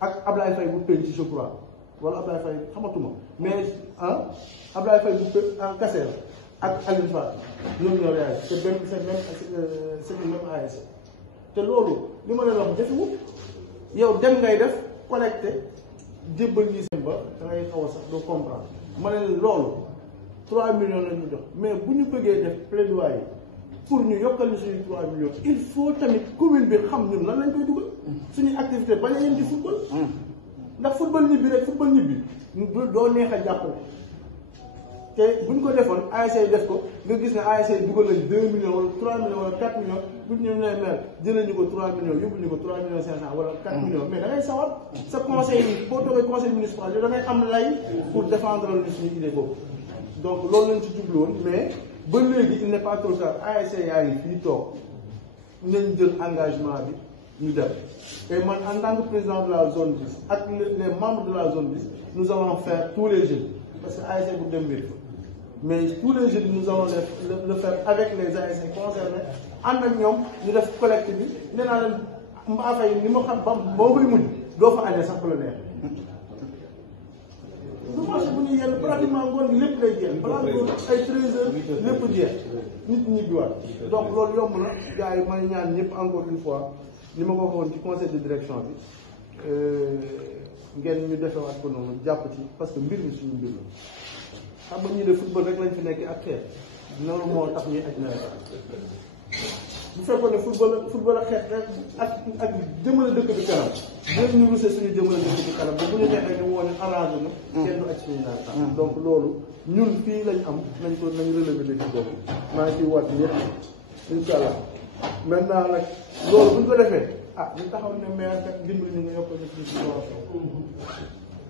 ak Ablaye Faye bu penc je crois wala Ablaye Faye xamatuma mais Ablaye Faye bu en kase la ak Alioune Fatick ñoom ñoo réagi c'est le même ASC te loolu li ma leen wax defiwul yow dem ngay def collecté jébbal ñi seen ba da ngay xaw a sax doo comprendre ma ne loolu 3 millions la ñu jox mais bu ñu bëggee def plaidoyer pour ñu yokkal ñu suñu 3 millions il faut tamit commune bi xam ñun lan lañ koy dugal suñuy activité bañ a yem ci football ndax football ñibbi rek football ñibbi doo neex a jàppale te bu ñu ko defoon ASC def ko nga gis ne ASC dugal nañ 2 millions wala 3 millions wala 4 millions bu ñu nee mel jëlee ñu ko 3 millions yóbbu ñu ko 3 millions 500 wala 4 millions mais da ngay sawar sa conseil yi boo toogee conseil municipal da ngay am lay pour défendre lu suñu idée boobu donc loolu lañ ci jublu woon mais ba léegi il n'est pas trop tard ASC yaa ngi fii toog nañ jël engagement bi ñu def et man en tant que président de la zone 10 ak les membres de la zone 10 nous allons faire tous les jeudis parce que ASC bu dem wér mais tous les jeudis nous allons le faire avec les ASC concernés ànd ak ñoom ñu def collecte bi nee naa leen Mbaxay ni ma xam ba boo koy mujj doo fa añee sax bu la neex du marché bu ñuy yenn pratiquement ngoon gi lépp lay jeex balaa ngoon ay 13 heures lépp jeex nit ñi ñibbiwaat donc loolu yomb na gars yi may ñaan ñëpp encore une fois ni ma ko waxoon ci conseil de direction bi ngeen ñu defewaat ko noonu jàpp ci parce que mbir mi suñu mbir la xam nga ñii de football rek lañ fi nekk ak xeet loolu moo tax ñuy aj nawet bu fekkoon ne football ak xeet rek ak jëmale dëkk bi kanam dinañ ñu rusé suñu jëmale dëkk bi kanam bu ñu neexee ñu woo ne arrangé na kenn du aj suñu nawet donc loolu ñun fii lañ am nañ relever défi boobu maa ngi ciy waat ñëpp incha allah maintenant nag loolu bu ñu ko defee ñu taxaw ne maire kat dimbali ñu nga yokkal ñu suñu subvention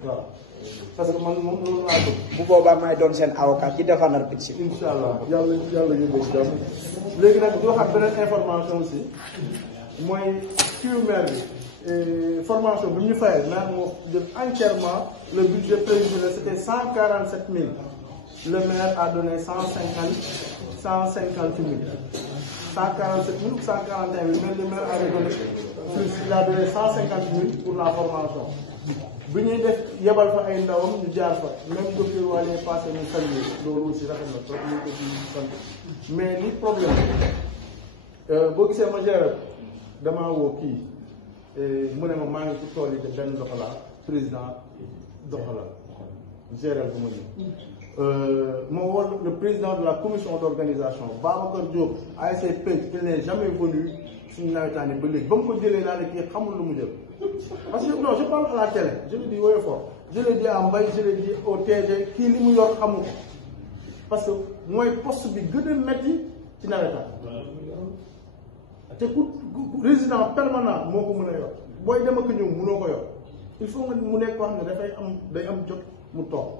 waaw parce que man moom loolu laa bëgg. bu boobaa may doon seen avocat ci défendre picc. incha allah yàlla yóbbee ci jàmm léegi nag di waxaat beneen information aussi mooy kiiwu maire bi formation bi ñu fayee maire moo jël entièrement le budget prévisionnel c'était 147 000 le maire a donné 150 000 147 000 ou 141 000 mais le maire a donné plus il a donné 150 000 pour la formation. bi ñuy def yebal fa ay ndawam ñu jaar fa même docteur Wale passé ñu salué loolu aussi rafet na trop ñu ko ci sant mais li problème boo gisee ma géré damaa woo kii mu ne ma maa ngi ci tool yi te benn doxalaa président doxala géré bu ma ñëw ma woo le président de la commission d'organisation Babacar Diop ASC Penc il n'est jamais venu suñu nawetaane ba léegi ba mu ko jëlee naa ne kii xamul lu mu jël parce que non je parle à la télé je le dis haut et fort je le dis à Mbaye je le dis au TG kii li mu yor xamu ko parce que mooy poste bi gën a metti ci nawetaan te ku résident permanent moo ko mën a yor booy dem ak ñëw mënoo ko yor il faut nga mu nekk koo xam ne dafay am day am jot mu toog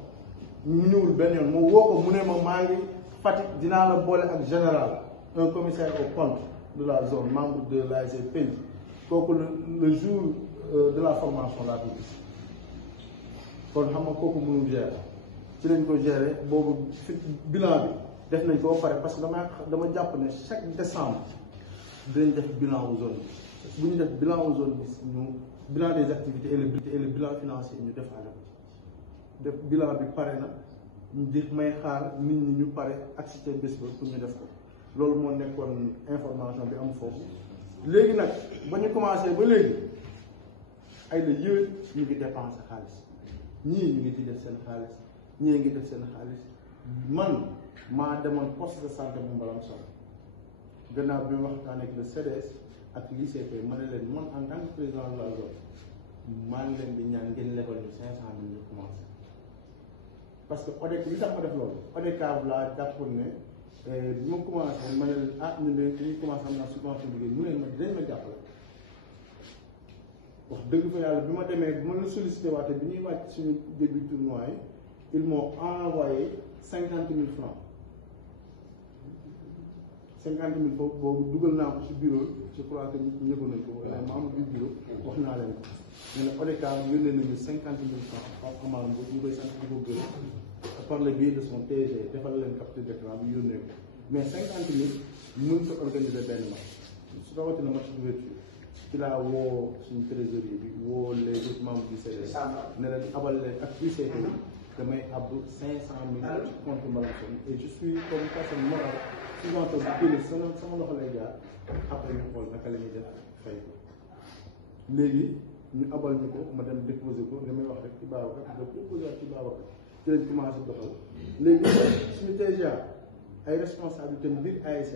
mu ñëwul benn yoon moo woo ko mu ne ma maa ngi Fatick dinaa la boole ak général un commissaire au compte de la zone membre de l'ASC Penc kooku le jour de la formation laa ko gis kon xam nga kooku mënul gérer ci lañ ko gérer boobu bilan bi def nañ ko ba pare parce que dama jàpp ne chaque décembre dinañ def bilan aux zones bu ñu def bilan aux zones bi ñu bilan des activités et le bilan financier ñu def def bilan bi pare na ñu di may xaar nit ñi ñu pare accepté bés ba pour ñu def ko loolu moo nekkoon information bi am foofu léegi nag ba ñu commencé ba léegi ay la yéen ñu ngi dépensé xaalis ñii ñu ngi ci def seen xaalis ñii ngi def seen xaalis man maa demoon poste de santé bu Mbalamsone gannaaw bi waxtaan ak le CDS ak l'ICP ma ne leen man en tant que président de la zone maa ngi leen di ñaan ngeen lebal ñu 500 000 ñu commencé parce que ODEC li tax ma def loolu ODCAV laa jàppoon ne bi ma commencé ma ne ñun de dañuy commencé am naa subvention liggéey mu ne ma dinañ ma jàppale wax dëgg fa yàlla bi ma demee bi ma la sollicité waate bi ñuy wàcc suñu début tournoi yi ils m'ont envoyé 50 000 francs 50 000 foofu boobu dugal naa ko ci bureau je crois que nit ñi yëgoon nañ ko wala membre du bureau wax naa leen ko ñu ne ODCAV yónnee nañu 50 000 francs Pape Amar Mbodj ñu koy sant di ko gërëm par le biais de son TG defal leen capture d'écran bi yónnee ko mais 50 000 mën sa organiser benn match su rawatina match d'ouverture ci laa woo suñu trésorier bi woo les autres membres du CDS ne leen abal leen ak UCT damay ab 500 000 ci compte Malanson et je suis comme personne morale souvent bu génne sama loxo lay jaar après ñu xool naka la ñuy def fay ko léegi ñu abal ñu ko ma dem déposer ko damay wax rek ci Babacar nga déposer ci Babacar ci lañ commencé doxal léegi suñu TGA ay responsabilité biir ASC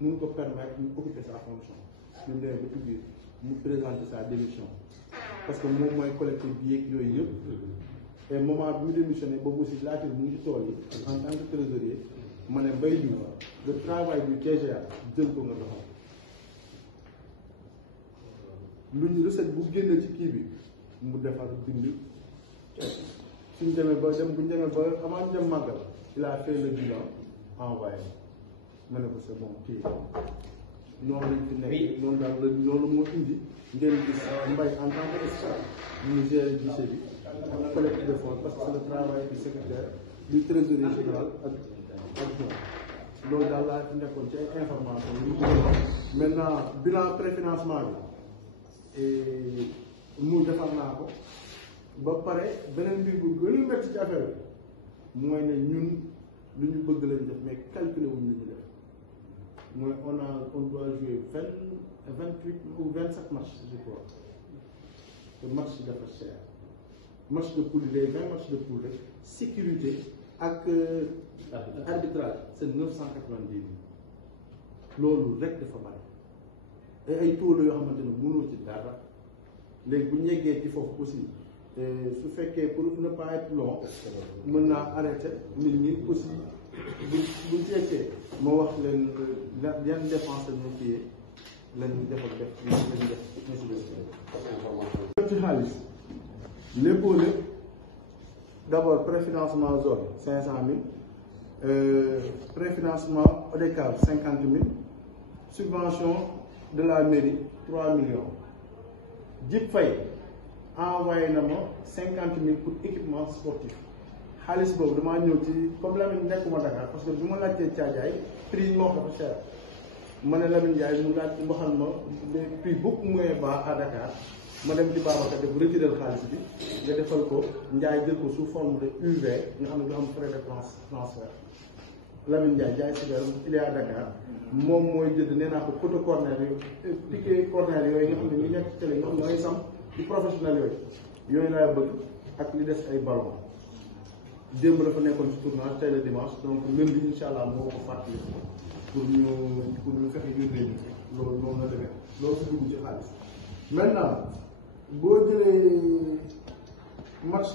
mun ko permettre ñu occuper sa fonction ñu demee ba ci biir mu présenter sa démission parce que moom mooy collecté bi yeeg yooyu yëpp et moment bi mu démissionné boobu aussi laajte mu ngi ci tool yi en tant que trésorier ma ne mbay bi le travail du TGA jël ko nga doxal lu ñu recette bu génnee ci kii bi mu defar bind suñ demee ba dem bu ñu demee ba avant ñu dem màggal il a fait le bilan envoyé ma ne ko c'est bon kii noonu lañ fi nekk noonu daal loolu moo indi ngeen gis mbay en tant que expert ñu gérer guichet bi ak collecte de fonds parce que c'est le travail du secrétaire du trésorier général ak moom loolu daal laa fi nekkoon ci ay information yu maintenant bilan préfinancement bi mu defar naa ko ba pare beneen mbir bu gën a métti ci affaire bi mooy ne ñun lu ñu bëgg lañ def mais calculer wuñ li ñu def mooy on doit jouer 28 ou 27 matchs je crois te match yi dafa cher match de poule les 20 matchs de poule rek sécurité ak arbitrage c'est 990 000 loolu rek dafa bari et ay taux la yoo xamante ne mënoo ci dara léegi bu ñu yeggee ci foofu aussi su fekkee pour ne pas être long mën naa arrêté nit ñi aussi buñ ci yeggee ma wax leen yan dépense la ñu kiyee lañu defal def lañu def ainsi de suite ci xaalis léppoo lépp d'abord préfinancement zone 500 000 préfinancement ODCAV 50 000 subvention de la mairie 3 millions Djib Faye envoyé na ma 50 000 pour équipement sportif xaalis boobu damaa ñëw ci comme Lamine nekkuma Dakar parce que bi ma laajtee Thiadiaye prix yi ma wax dafa cher ma ne Lamine Ndiaye mu laaj waxal ma des prix beaucoup moins bas à Dakar ma dem ci Babacar def retiré xaalis bi nga defal ko Ndiaye jël ko sous forme de UV nga xam ne du am frais de transfert Lamine Ndiaye si il est à Dakar moom mooy jënd nee naa ko photo corner yooyu ticket corner yooyu nga xam ne ñu nekk ci télé nga xam ne ngay sam di professionnel yooyu laa bëgg ak li des ay ballon démb dafa nekkoon ci tournage tey le dimanche donc lundi incha allah moo ko fàttali pour ñu fexe yónnee ñu loolu noonu la demee loolu si dugg ci xaalis maintenant boo jëlee match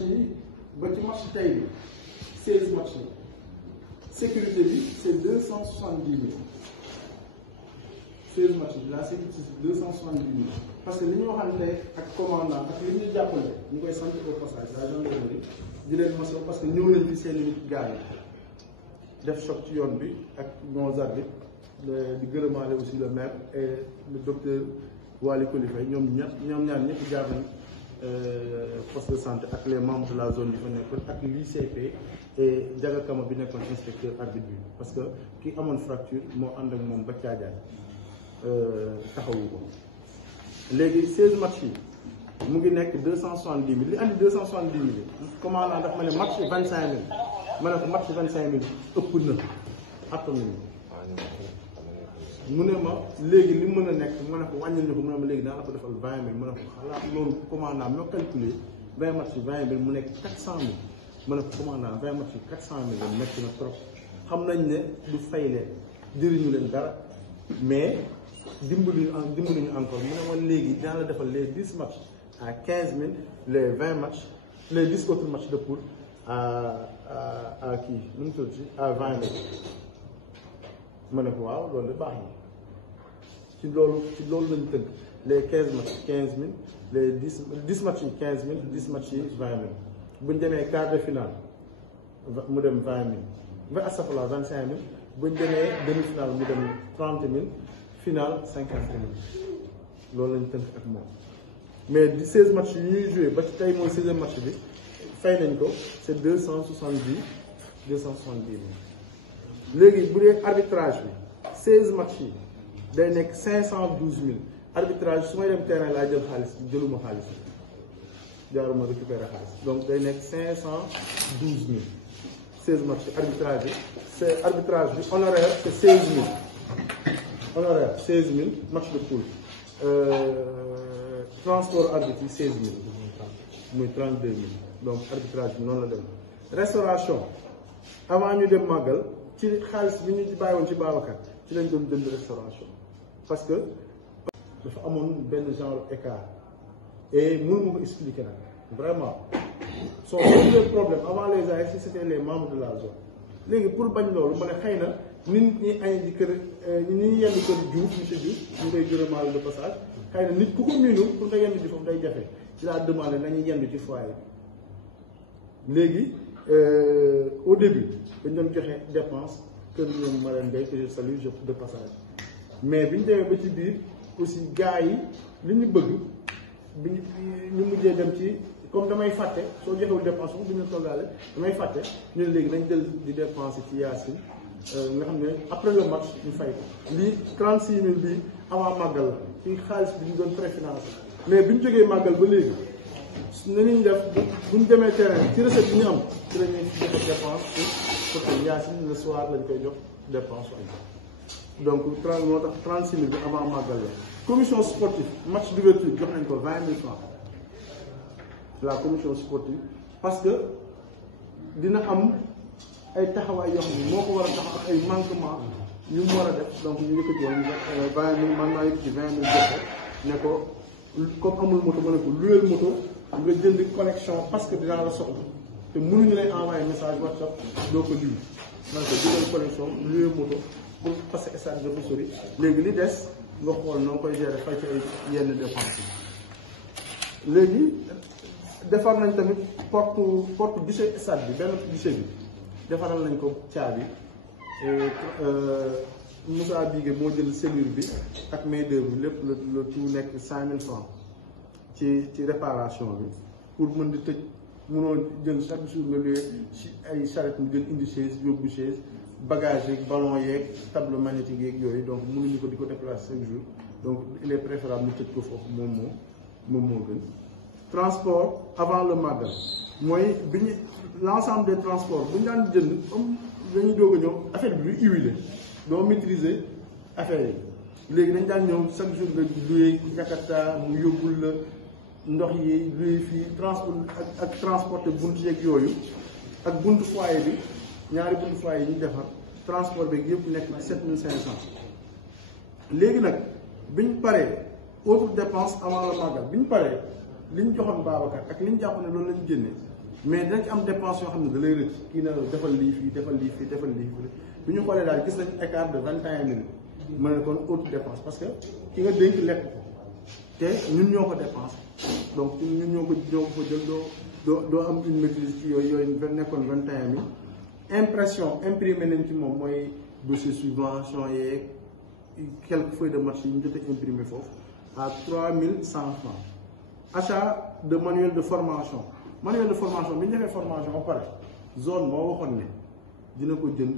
yi ba ci match tey bi 16 match yi sécurité bi c'est 270 000 16 match yi la sécurité c'est 270 000 parce que li ñu waxante ak commandant ak li ñu jàppale ñu koy sant au passage la gendarmerie di leen masaw parce que ñëw nañ ci seen gars yi def choc ci yoon bi ak nos arbitres di gërëmaale aussi le maire et le docteur Waly Kolifay ñoom ñaar ñëpp jaar nañ poste de santé ak les membres de la zone bi fa nekkoon ak l'ICP et Diaga Kama bi nekkoon inspecteur arbitre bi parce que ki amoon fracture moo ànd ak moom ba Thiadiaye taxawu ko léegi 16 matchs yi mu ngi nekk 270 000 li andi 270 000 commandant daf ma ne match 25 000 ma ne ko match 25 000 ëpp na attan nañu mu ne ma léegi li mën a nekk ma ne ko wàññil ñu ko mu ne ma léegi daa la ko defal 20 000 ma ne ko xalaat loolu commandant moo calculé 20 match 20 000 mu nekk 400 000 ma ne ko commandant 20 match 400 000 la nekk na trop xam nañ ne du fay leen jëriñu leen dara mais dimbali ñu encore mu ne ma léegi dina la defal les 10 matchs à 15 000 les 20 matchs les 10 autres matchs de poule à kii nu mu tudd à 20 000 ma ne ko waaw loolu de baax na ci loolu lañu tënk les 15 matchs 15 000 les 10 matchs yi 15 000 10 matchs yi 20 000 bu ñu demee quart de finale mu dem 20 000 ba asafala 25 000 bu ñu demee demi finale mu dem 30 000 finale 50 000 loolu lañu tënk ak moom mais 16 matchs yi ñuy joué ba ci tey mooy 16e match bi fay nañ ko c' est 270 000 léegi bu dee arbitrage bi 16 matchs yi day nekk 512 000 arbitrage su may dem terrain laa jël xaalis jëluma xaalis jaaruma récupérer xaalis donc day nekk 512 000 16 matchs yi arbitrage bi c'est arbitrage bi honoraire c' est 16 000 honoraire 16 000 match de poule transport arbitre yi 16 000 muy 32 000 donc arbitrage bi noonu la dem restauration avant ñu dem màggal ci xaalis bi ñu bàyyi woon ci Babacar ci lañ doon jënd restauration parce que dafa amoon benn genre écart et mënu ma ko expliquer nag vraiment son premier problème avant les ASC c'était les membres de la zone léegi pour bañ loolu ma ne xëy na nit ñi añ di kër ñi yenn kër Diouf monsieur Diouf ñu koy gërëmaale de passage xëy na nit ku ko miinul pour nga yenn di foofu day jafe ci laa demandé nañu yenn ci foyer léegi au début dañ doon joxe dépense kër ñoom Marème Gueye que je salue de passage mais bi ñu demee ba ci biir aussi gars yi li ñu bëgg bi ñu mujjee dem ci comme damay fàtte soo joxewul dépense foofu bi ñu toggaale damay fàtte ñu ne léegi dañ jël di dépense ci Yacine nga xam ne après le match ñu fay ko lii 36 000 bii avant màggal la ci xaalis bi ñu doon préfinancé mais bi ñu jógee màggal ba léegi nañuy def bu ñu demee terrain ci recette bi ñu am ci la ñuy joxe dépense pour que Yacine le soir lañ koy jox dépense añ donc moo tax 36 000 bi avant màggal la commission sportive match d'ouverture jox nañ ko 20 000 francs la commission sportive parce que dina am ay taxawaay yoo xam ne moo ko war a taxaw ak ay manquement yu mu war a def donc ñu yëkkati woon 20 000 man maa yëkkati 20 000 joxe ne ko comme amul moto ma ne ko luyeel moto nga jënd connexion parce que dinaa la soxla te mënuñu lay envoyer message WhatsApp doo ko lii man ko jëndal connexion luyeel moto pour parce que stade dafa sori léegi li des nga xool noo koy gérer fay ci ay yenn dépenses yi léegi defar nañ tamit porte guichet stade bi benn guichet bi defaral nañ ko caabi Moussa Bigué moo jël cellule bi ak main d'œuvre bi lépp la tout nekk 5 000 francs ci réparation bi pour mën di tëj mënoo jël chaque jour nga luwee ci ay charrette mu jël indi chaise yóbbu chaise bagage yeeg ballon yeeg tableau magnétique yeeg yooyu donc mënuñu ko di ko déplacer chaque jour donc il est préférable mu tëj ko foofu moom moo gën transport avant le magal mooy bi ñu l'ensemble des transports bu ñu daan jënd comme dañuy doog a ñëw affaire bi du huilé doo maîtriser affaire yi léegi dañ daan ñëw chaque jour nga loué Jakarta mu yóbbul la ndox yi loué fii transport ak transporter buntu yeeg yooyu ak buntu foyer bi ñaari buntu foyer yi ñu defar transport beeg yëpp nekk 7500 léegi nag biñ paree autre dépense avant le magal biñ paree li ñu joxoon Babacar ak li ñu jàpp ne loolu la ñu génne mais dina ci am dépense yoo xam ne da lay rëcc kii na defal lii fii defal lii fii defal lii fii bi ñu xoolee daal gis nañ écart de 21 000 mën na kon autre dépense parce que ki nga dénk lekk ko te ñun ñoo ko dépense donc ñun ñoo ko jël doo am une maîtrise ci yooyu nekkoon 21 000 impression imprimé nañ ci moom mooy dossier subvention yeeg quelques feuilles de match yi ñu jotee imprimé foofu à 3100 francs achat de manuel de formation bi ñu defee formation ba pare zone moo waxoon ne dina ko jënd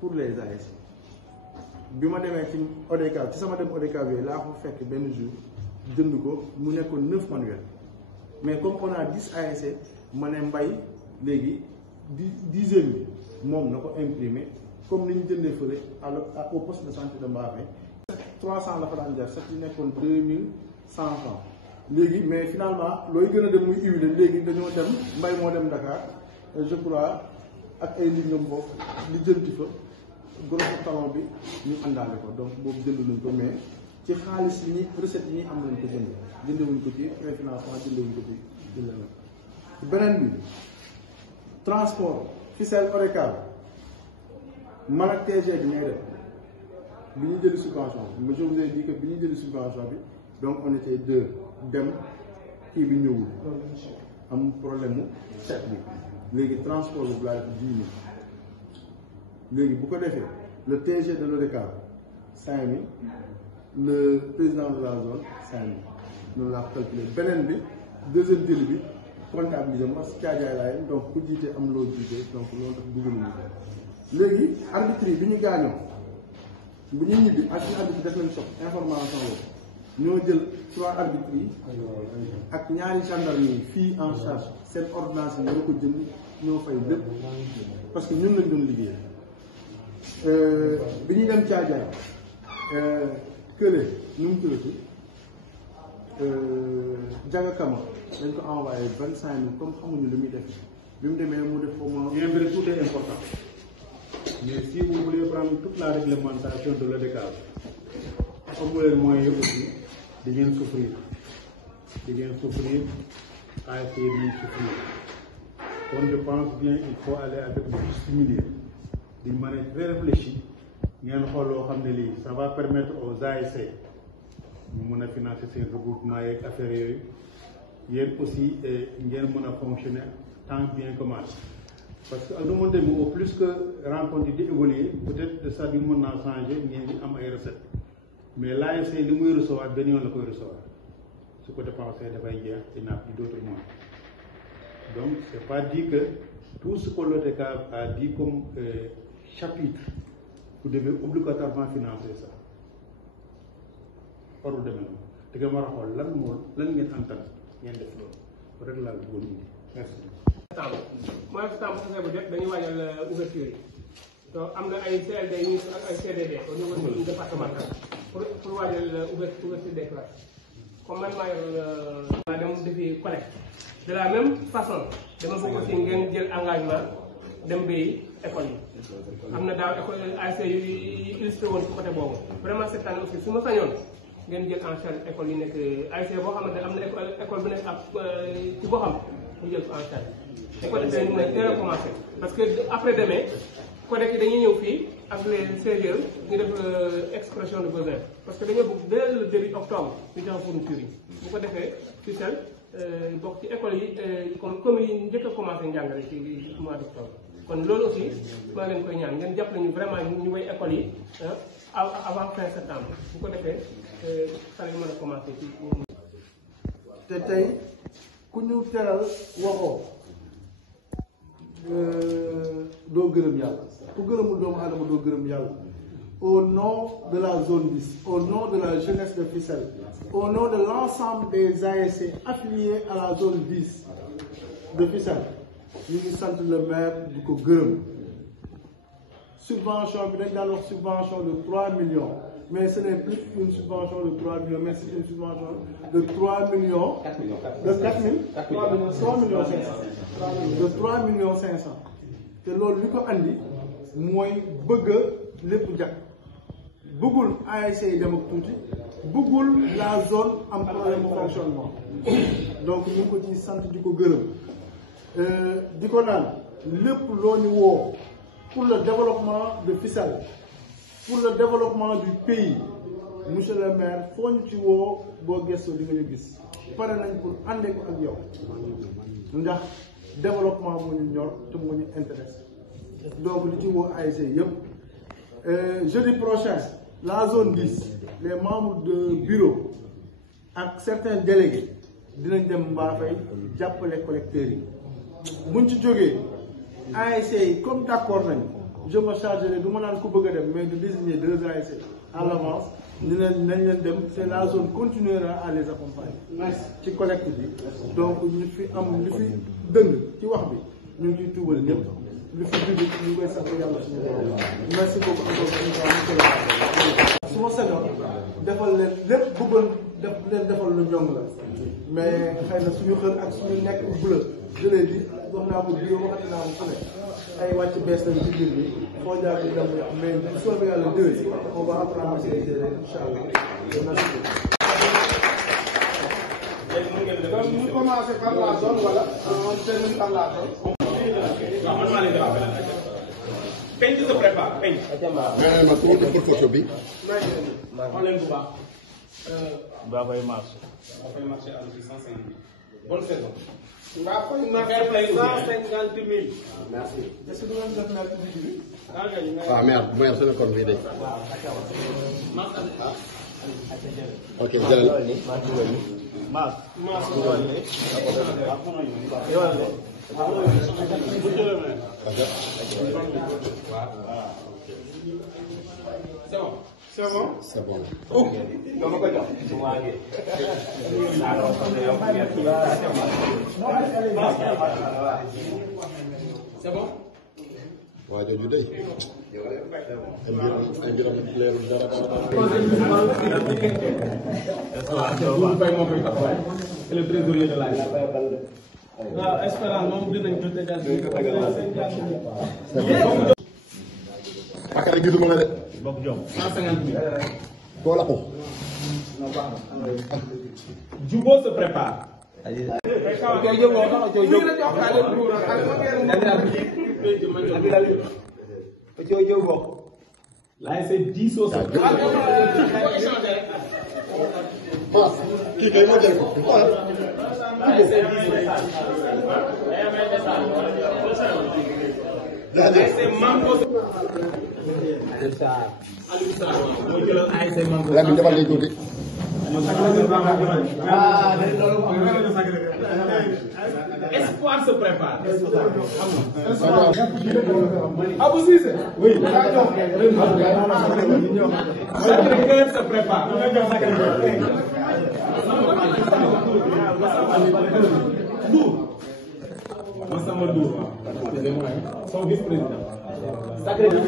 pour les ASC bi ma demee ci ODCAV ci sama dem ODCAV yooyu laa ko fekk benn jour jënd ko mu nekkoon 9 manuel mais comme on a 10 ASC ma ne mbay léegi 10e bi moom na ko imprimer comme ni ñu jëndee fële au poste de santé de Mbacké 300 la fa daan jar sax ci nekkoon 2100 francs léegi mais finalement looy gën a dem muy huile léegi dañoo dem mbay moo dem Dakar je crois ak ay liggéeyam boobu li jënti fa gros talon bi ñu àndaale ko donc boobu jënd nañ ko mais ci xaalis yi ñi recette yi ñuy am nañ ko jëndewuñ ko ci préfinancement jëndewuñ ko ci beneen bi transport ficelle ODCAV man ak TG bi ñooy def bi ñu jëli subvention bi je vous ai dit que bi ñu jëli subvention bi donc on était deux dem kii bi ñëwul am problème mu set bi léegi transport bi laa def 10 000 léegi bu ko defee le TG de l'ODCAV 5 000 le président de la zone 5 000 noonu laa calculé beneen bi deuxième délit bi comptabilisé ma parce que caajaay laay donc ku jiite am loo jiite donc loolu tax dugaluñu ko léegi arbitre bi ñu gaañoo bu ñu ñibbi ak suñu arbitre def nañ sox information boobu ñoo jël 3 arbitres yi ak ñaari gendarme yi fii en charge seen ordonnance yi ñoo ko jënd ñoo fay lépp parce que ñun lañ doon liggéey bi ñuy dem caajaay kële nu mu tuddati Jaga Kama dañ ko envoyé 25 000 comme xamuñu li muy def bi mu demee mu def au moins. Bien vrai, tout est important. Mais si vous voulez prendre toute la réglementation de l'ODCAV, comme les moyens aussi, de bien souffrir. De bien souffrir, à essayer de souffrir. Donc je pense bien qu'il faut aller avec le juste milieu, d'une manière très réfléchie. Ça va permettre aux ASC de financer ces regroupements et affaires. Il aussi de fonctionner tant bien que mal. Parce qu'à un moment donné, au plus que rencontre d'évoluer, peut-être que ça du monde a changé, il y a des recettes. Mais l'ASC, il faut recevoir, on le recevoir. Ce que tu penses, il n'a plus d'autres moyens. Donc, ce n'est pas dit que tout ce que l'ODCAV a dit comme chapitre, vous devez obligatoirement financer ça. Or, vous devez. Te que moi, l'an ngeen entendre ngeen def loolu rek laa bëggoon indi merci. mooy temps bu jot dañuy waajal ouverture yi donc am na ay CLD yu ak ay CDD au niveau du départemental pour waajal ouverture des classes comme man maa yor dem defi collecte de la même façon dama bëgg aussi ngeen jël engagement dem béyi école yi am na daaw école ASC yu illustré woon ci côté boobu vraiment cette année aussi su ma sañoon ngeen jël en charge école yi nekk ASC boo xamante ne am na école bu nekk ab ci boo xam mu jël ko en charge école yi ñu ne teel a commencé parce que après demain collecte yi dañuy ñëw fii ak les CGE ñu def expression de besoin parce que dañoo bëgg dès le début octobre ñu joxe fourniture yi bu ko defee Fissel bokk ci école yi comme yi njëkk a commencé njàngale ci mois d'octobre kon loolu aussi maa leen koy ñaan ngeen jàppale ñu vraiment ñu way école yi avant fin septembre bu ko defee xale yi mën a commencé ci. te tey ku ñu teral waxoo doo gërëm yàlla ku gërëmul doomu aadama doo gërëm yàlla au nom de la zone 10 au nom de la jeunesse de Fissel au nom de l'ensemble des ASC affiliés à la zone 10 de Fissel ñu ngi sant le maire di ko gërëm subvention bi dañ daan wax subvention de 3 millions mais ce n'est plus une subvention de 3 millions mais c'est une subvention de 3 millions de 4 000 3 millions 500 de 3 millions 500 te loolu li ko andi mooy bëgg lépp jag bëggul ASC yi dem ak tuuti bëggul la zone am problème de fonctionnement donc ñu ngi ko ci sant di ko gërëm di ko naan lépp loo ñu woo pour le développement de Fissel pour le développement du pays monsieur le maire foo ñu ci woo boo gëstoo di nga ñu gis pare nañ pour àndee ko ak yow ndax développement moo ñu ñor te moo ñu intéressé donc li ci woo ASC yëpp jeudi prochain la zone 10 les membres de bureau ak certains délégués dinañ dem Mbafay jàppale collecteurs yi buñ ci jógee ASC yi comme d'accord nañ je me chargerai du ma naan ku bëgg a dem mais de désigner 2 ASC à l'avance ñu leen nañ leen dem c'est la zone continuera à les accompagner ci collecte bi donc ñu fi am li fi dëng ci wax bi ñu ngi ciy tuubal ñëpp li fi jubit ñu ngi koy sant yàlla suñu borom merci beaucoup encore su ma sañoon defal leen lépp bëggoon def leen defal lu ñoŋ la mais xëy na suñu xel ak suñu nekk bleu je l'ai dit wax naa ko bii waxati naa ko fu ne ay wàcc bees lañ ci biir bi foo jaar di dem mais bu soobee yàlla déwén on va apprendre à se gérer incha allah merci beaucoup. donc ñu commencer par la zone wala on termine par la zone. Penc se prépare, penc. Mais ma trop pour photo bi. On l'aime bu baax. Ba fay marché. Ba fay marché à 150 000. Bonne saison. Ba fay marché 150 000. Merci. Est-ce que vous avez fait la publicité? Ah merde, merde, c'est le con vidé. Ok, jëlal. C'est bon? C'est bon. C'est bon? Waa jooju day. Ay mbiram leerul dara. C'est le trésorier de l'AS. waaw espérance moom dinañ ko tegal. Akara gisuma la de. 150 000. Koo la ko. Djubo se prépare. Là, c'est 10 au 5. Kii kay moo jël ko. Lamine defal nañ tuuti. Espoir se prépare. Abou Cissé. Oui. Sacré-Cœur se prépare. Massamba Ndour. Son vice-président. Sacré-Cœur.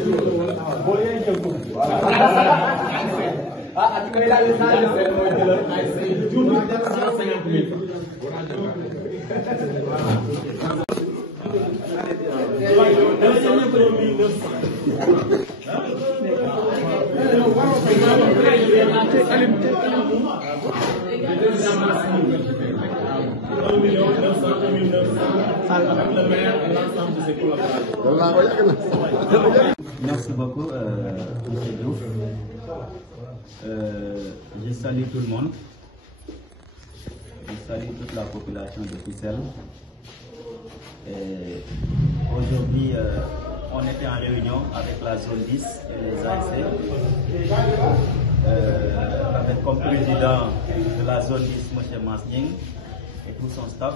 Merci beaucoup, M. Diouf. Je salue tout le monde. Je salue toute la population de Fissel. Aujourd'hui, on était en réunion avec la zone 10 et les ASC, avec comme président de la zone 10, M. Masning, et tout son staff,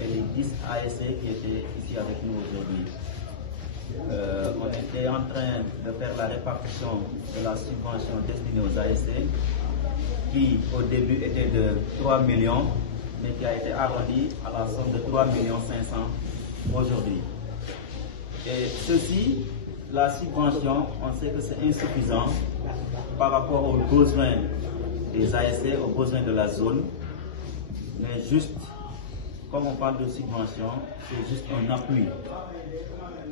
et les 10 ASC qui étaient ici avec nous aujourd'hui. On était en train de faire la répartition de la subvention destinée aux ASC, qui au début était de 3 millions, mais qui a été arrondi à la somme de 3 500 000 aujourd'hui. Et ceci, la subvention, on sait que c'est insuffisant par rapport aux besoins des ASC, aux besoins de la zone, mais juste, comme on parle de subvention, c'est juste un appui.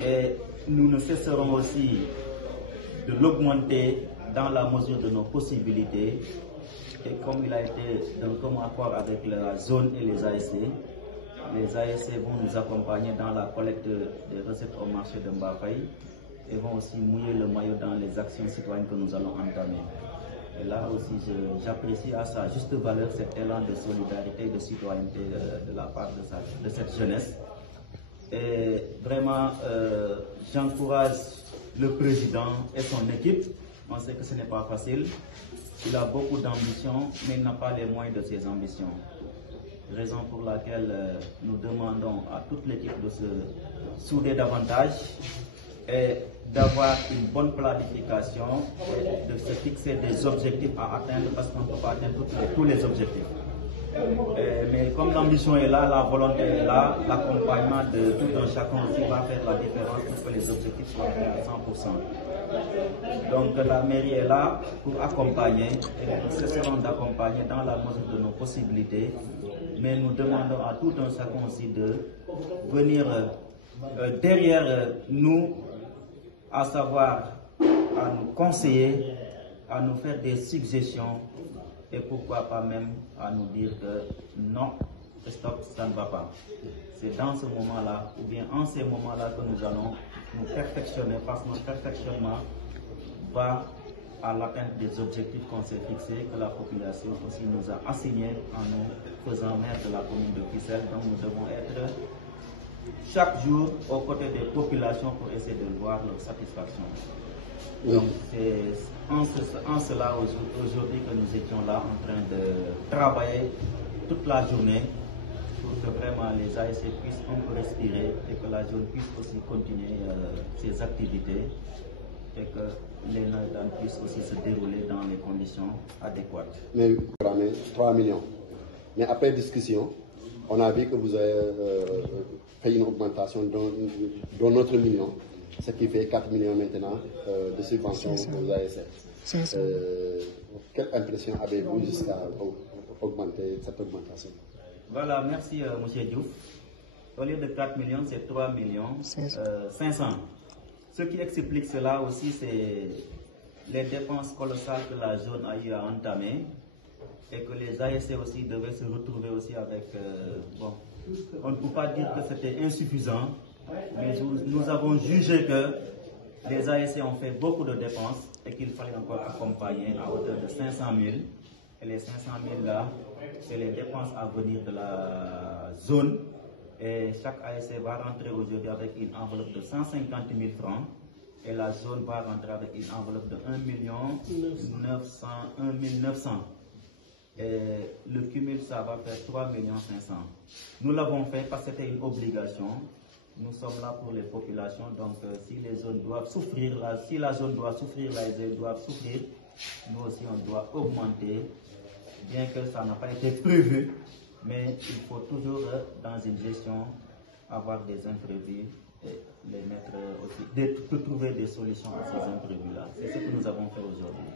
Et nous ne cesserons aussi de l'augmenter dans la mesure de nos possibilités. Et comme il a été d'un commun accord avec la zone et les ASC vont nous accompagner dans la collecte des recettes au marché de Mbafaye et vont aussi mouiller le maillot dans les actions citoyennes que nous allons entamer. Et là aussi, j'apprécie à sa juste valeur cet élan de solidarité et de citoyenneté de la part de cette jeunesse. Et vraiment, j'encourage le président et son équipe. On sait que ce n'est pas facile. Il a beaucoup d'ambition, mais il n'a pas les moyens de ses ambitions. Raison pour laquelle nous demandons à toute l'équipe de se souder davantage et d'avoir une bonne planification, et de se fixer des objectifs à atteindre, parce qu'on ne peut pas atteindre tous les objectifs. Mais comme l'ambition est là, la volonté est là, l'accompagnement de tout un chacun aussi va faire la différence pour que les objectifs soient atteints à 100%. Donc la mairie est là pour accompagner et nous cesserons d'accompagner dans la mesure de nos possibilités, mais nous demandons à tout un chacun aussi de venir derrière nous, à savoir à nous conseiller, à nous faire des suggestions, et pourquoi pas même à nous dire que non, stop, ça ne va pas. C'est dans ce moment-là, ou bien en ces moments-là que nous allons nous perfectionner, parce que notre perfectionnement va à l'atteinte des objectifs qu'on s'est fixés, que la population aussi nous a assignés en nous faisant maire de la commune de Fissel. Donc nous devons être chaque jour aux côtés des populations pour essayer de voir leur satisfaction. Donc c'est en cela aujourd'hui que nous étions là en train de travailler toute la journée pour que vraiment les ASC puissent un peu respirer et que la zone puisse aussi continuer ses activités et que les navettes puissent aussi se dérouler dans les conditions adéquates. Mais vous programmez 3 millions. Mais après discussion, on a vu que vous avez fait une augmentation dans notre million, ce qui fait 4 millions maintenant de subventions aux ASC. Quelle impression avez-vous jusqu'à augmenter cette augmentation? Voilà, merci M. Diouf. Au lieu de 4 millions, c'est 3 millions 500. Ce qui explique cela aussi, c'est les dépenses colossales que la zone a eu à entamer et que les ASC aussi devaient se retrouver aussi avec... bon, on ne peut pas dire que c'était insuffisant, mais nous avons jugé que les ASC ont fait beaucoup de dépenses et qu'il fallait encore accompagner à hauteur de 500 000. Et les 500 000 là, c'est les dépenses à venir de la zone. Et chaque ASC va rentrer aujourd'hui avec une enveloppe de 150 000 francs. Et la zone va rentrer avec une enveloppe de 1 900. Et le cumul, ça va faire 3 500 000. Nous l'avons fait parce que c'était une obligation. Nous sommes là pour les populations. Donc, si les zones doivent souffrir, si la zone doit souffrir, les aides doivent souffrir. Nous aussi, on doit augmenter, bien que ça n'a pas été prévu. Mais il faut toujours, dans une gestion, avoir des imprévus et les mettre aussi, trouver des solutions à ces imprévus-là. C'est ce que nous avons fait aujourd'hui.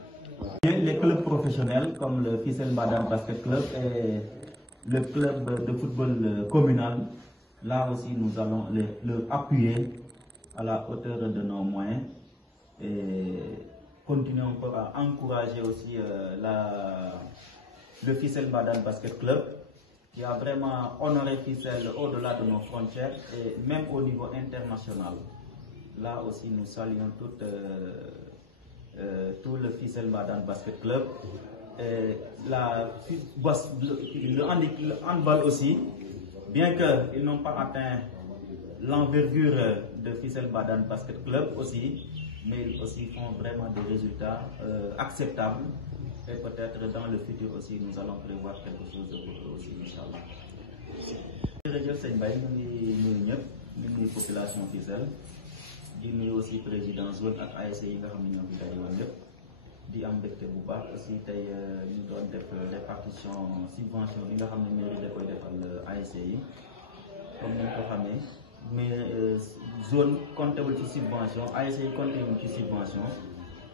Les clubs professionnels comme le Fissel Mbadane Basket Club et le club de football communal, là aussi nous allons le appuyer à la hauteur de nos moyens et continuer encore à encourager aussi le Fissel Mbadane Basket Club, qui a vraiment honoré Fissel au-delà de nos frontières et même au niveau international. Là aussi, nous saluons tout le Fissel Mbadane Basket Club. Et le handball aussi, bien qu'ils n'ont pas atteint l'envergure de Fissel Mbadane Basket Club aussi, mais ils aussi font vraiment des résultats acceptables. Et peut-être dans le futur aussi, nous allons prévoir quelque chose de pour eux aussi, Inch'Allah. Jërëjëf sëñ Mbaye, ñu ngi nuyu ñëpp, ñu ngi nuyu population Fissel, di nuyu aussi président zone ak ASC yi nga xam ne ñoo fi daje woon yëpp, di am mbégte bu baax aussi tey ñu doon def répartition subvention yi nga xam ne mairie da koy defal ASC yi, comme ni ñu ko xamee, mais zone compté wul ci subvention, ASC yi compté wul ci subvention.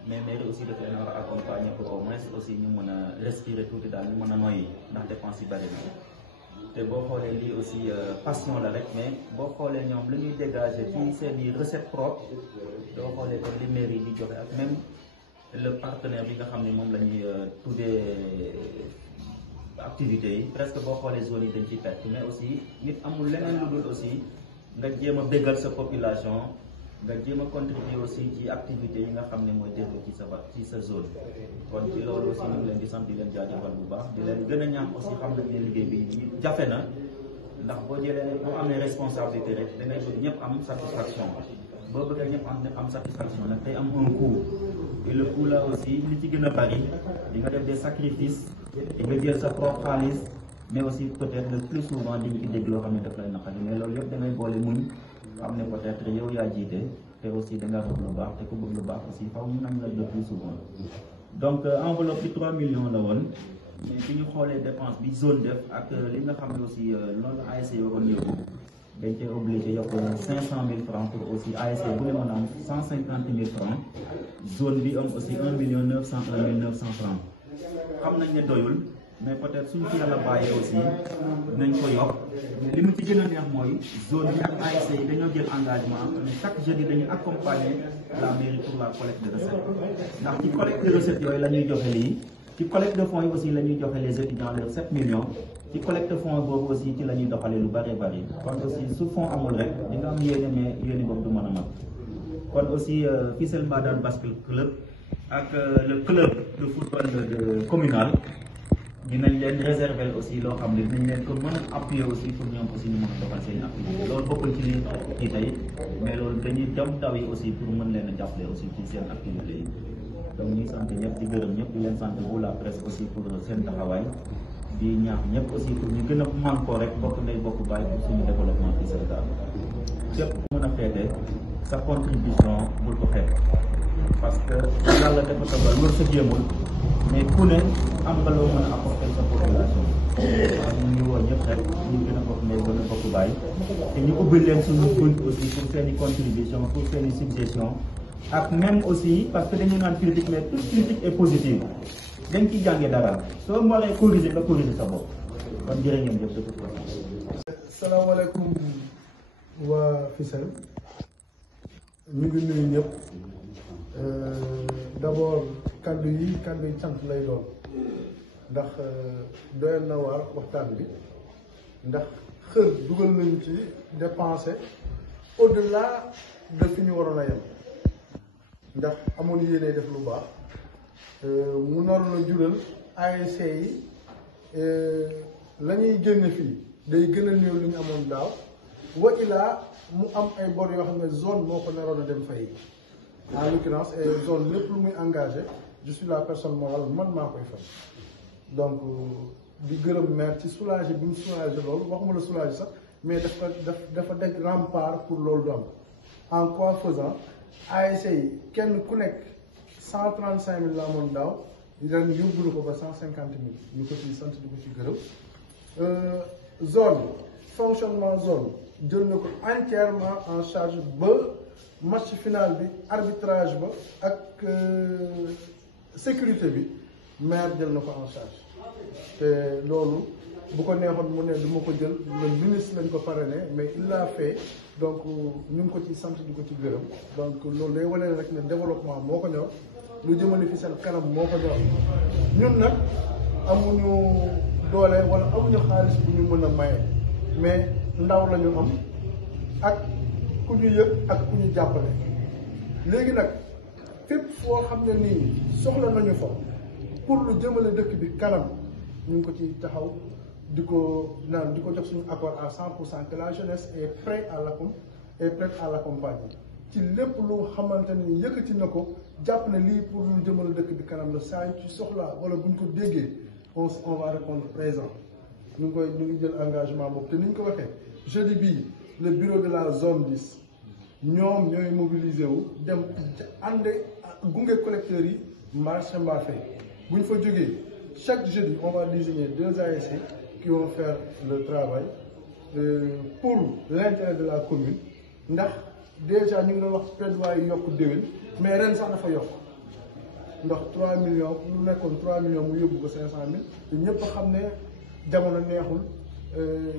Mais mairie aussi daf leen war a accompagner pour au moins aussi ñu mën a respirer tuuti daal ñu mën a noyyi ndax dépense yi bari na te boo xoolee lii aussi passion la rek mais boo xoolee ñoom li ñuy dégager fii seen i recette propre doo xoolee kon li mairie di joxe ak même le partenaire bi nga xam ne moom la ñuy tuddee activités yi presque boo xoolee zone yi dañ ciy perte mais aussi nit amul leneen lu dul aussi nga jéem a béggal sa population. nga jéem a contribuer aussi ci activités yi nga xam ne mooy développé ci sa zone kon ci loolu aussi ñu ngi leen di sant di leen jaajëfal bu baax di leen gën a ñaax aussi xam nañ ne liggéey bi jafe na ndax boo jëlee boo amee responsabilité rek da ngay bëgg ñëpp am satisfaction boo bëggee ñëpp am satisfaction nag tey am un coût et le coût là aussi li ci gën a bari di nga def des sacrifices di nga jël sa propre xaalis mais aussi peut-être le plus souvent di nga ci dégg loo xam ne daf lay naqari mais loolu yëpp da ngay boole muñ xam ne peut-être yow yaa jiite te aussi da nga bëgg lu baax te ku bëgg lu baax aussi faw ñu nañ la le plus souvent donc enveloppe bi 3 millions la woon mais bi ñu xoolee dépense bi zone def ak li nga xam ne aussi loolu ASC waroon yóbbu dañ cee obligé yokk 500 000 francs pour aussi ASC bu ne mën a am 150 000 francs zone bi am aussi 1 901 900 francs xam nañ ne doyul mais peut-être suñu fi yàlla bàyyee aussi nañ ko yokk li mu ci gën a neex mooy zone bi ak ASC yi dañoo jël engagement mais chaque jeudi dañuy accompagner la mairie pour la collecte de recettes ndax ci collecte de recettes yooyu la ñuy joxe lii ci collecte de fonds yi aussi la ñuy joxe les étudiants leurs 7 millions ci collecte fonds boobu aussi ci la ñuy doxalee lu bari bari kon aussi su fonds amul rek di nga am yéene mais yéene boobu du mën a mat kon aussi Fissel Mbadane Basket Club ak le club de football communal dinañ leen réserver aussi loo xam ne dinañ leen ko mën a appuyer aussi pour ñoom aussi ñu mën a doxal seen activité loolu bokkul ci li ci tey mais loolu dañuy dem taw yi aussi pour mën leen a jàppale aussi ci seen activité yi donc ñuy sant ñëpp di gërëm ñëpp di leen sant vous la presse aussi pour seen taxawaay di ñaax ñëpp aussi pour ñu gën a man ko rek bokk ndey bokk bàyyi pour suñu développement fii Sénégal képp ku mën a feete sa contribution bul ko xeeb parce que yàlla dafa dogal loolu sa jéemul mais ku ne am nga loo mën a apporter sa population waaw ñu ngi woo ñëpp rek ñu gën a bokk ndey gën a bokk bàyyi te ñu ubbil leen suñu bunt aussi pour seen i contribution pour seen i suggestion ak même aussi parce que dañu naan critique mais toute critique est positive dañ ci jànge dara soo waree corriger nga corriger sa bopp kon jërë ngeen jëf de toute façon. salaamaaleykum waa Fissel ñu ngi nuyu ñëpp d'abord kaddu yi cant lay doon ndax doyoon na waar waxtaan bi ndax xër dugal nañu ci dépenser au-delà de fi ñu waroon a yem ndax amoon yéene def lu baax mu naroon a jural ASC yi la ñuy génne fii day gën a néew li ñu amoon daaw wa ilaa mu am ay bor yoo xam ne zone moo ko naroon a dem fay en l'occurrence zone lépp lu muy engagé je suis la personne morale man maa koy fay donc di gërëm maire ci soulagé bi mu soulagé loolu waxuma la soulagé sax mais dafa daj rempart pour loolu du am en quoi faisant ASC yi kenn ku nekk 135 000 la amoon daaw ren yóbbu na ko ba 150 000 ñu ko ciy sant di ko ci gërëm zone fonctionnement zone jël na ko entièrement en charge ba match final bi arbitrage ba ak sécurité bi maire jël na ko en charge te loolu bu ko neexoon mu ne du ma ko jël le ministre lañ ko parrainé mais il l'a fait donc ñu ngi ko ci sant di ko ci gërëm donc loolu day wane rek ne développement moo ko ñor lu jëmale fi seen kanam moo ko ñor ñun nag amuñu doole wala amuñu xaalis bu ñu mën a maye mais ndaw la ñu am ak ku ñu yëg ak ku ñu jàppale léegi nag fépp foo xam ne nii soxla nañu fa pour lu jëmale dëkk bi kanam ñu ngi ko ci taxaw di ko naan di ko jox suñu accord à 100% que la jeunesse est prête à l'accompagner ci lépp lu xamante ni yëkkati na ko jàpp ne lii pour lu jëmale dëkk bi kanam la saa ci soxlaa wala buñ ko déggee on va répondre présent ñu ngi jël engagement boobu te ni ñu ko waxee jeudi bii le bureau de la zone 10 ñoom ñooy mobilisé wu dem ànde gunge collecteurs yi marché Mbacké bu ñu fa jógee chaque jeudi on va désigner 2 ASC qui vont faire le travail pour l'intérêt de la commune ndax déjà ñu ngi doon wax plaidoyer yi yokk déwén mais ren sax dafa yokk ndax 3 millions lu nekkoon 3 millions mu yóbbu ko 500 000 te ñëpp xam ne jamono neexul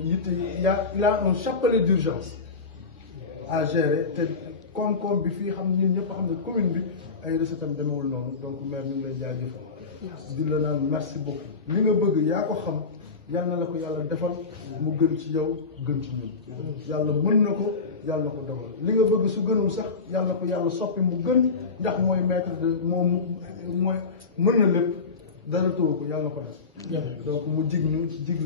yitte il y a un chapelet d'urgence à gérer te koom-koom bi fii xam ñun ñëpp xam ne commune bi ay recettes am demewul noonu donc maire ñu ngi lay jaajëfal di la naan merci beaucoup li nga bëgg yaa ko xam yal na la ko yàlla defal mu gën ci yow gën ci ñun yàlla mën na ko yàlla na ko defal li nga bëgg su gënul sax yàlla na ko yàlla soppi mu gën ndax mooy maître de moom mooy mën na lépp dara tëw ko yàlla na ko def donc mu jig ñu jig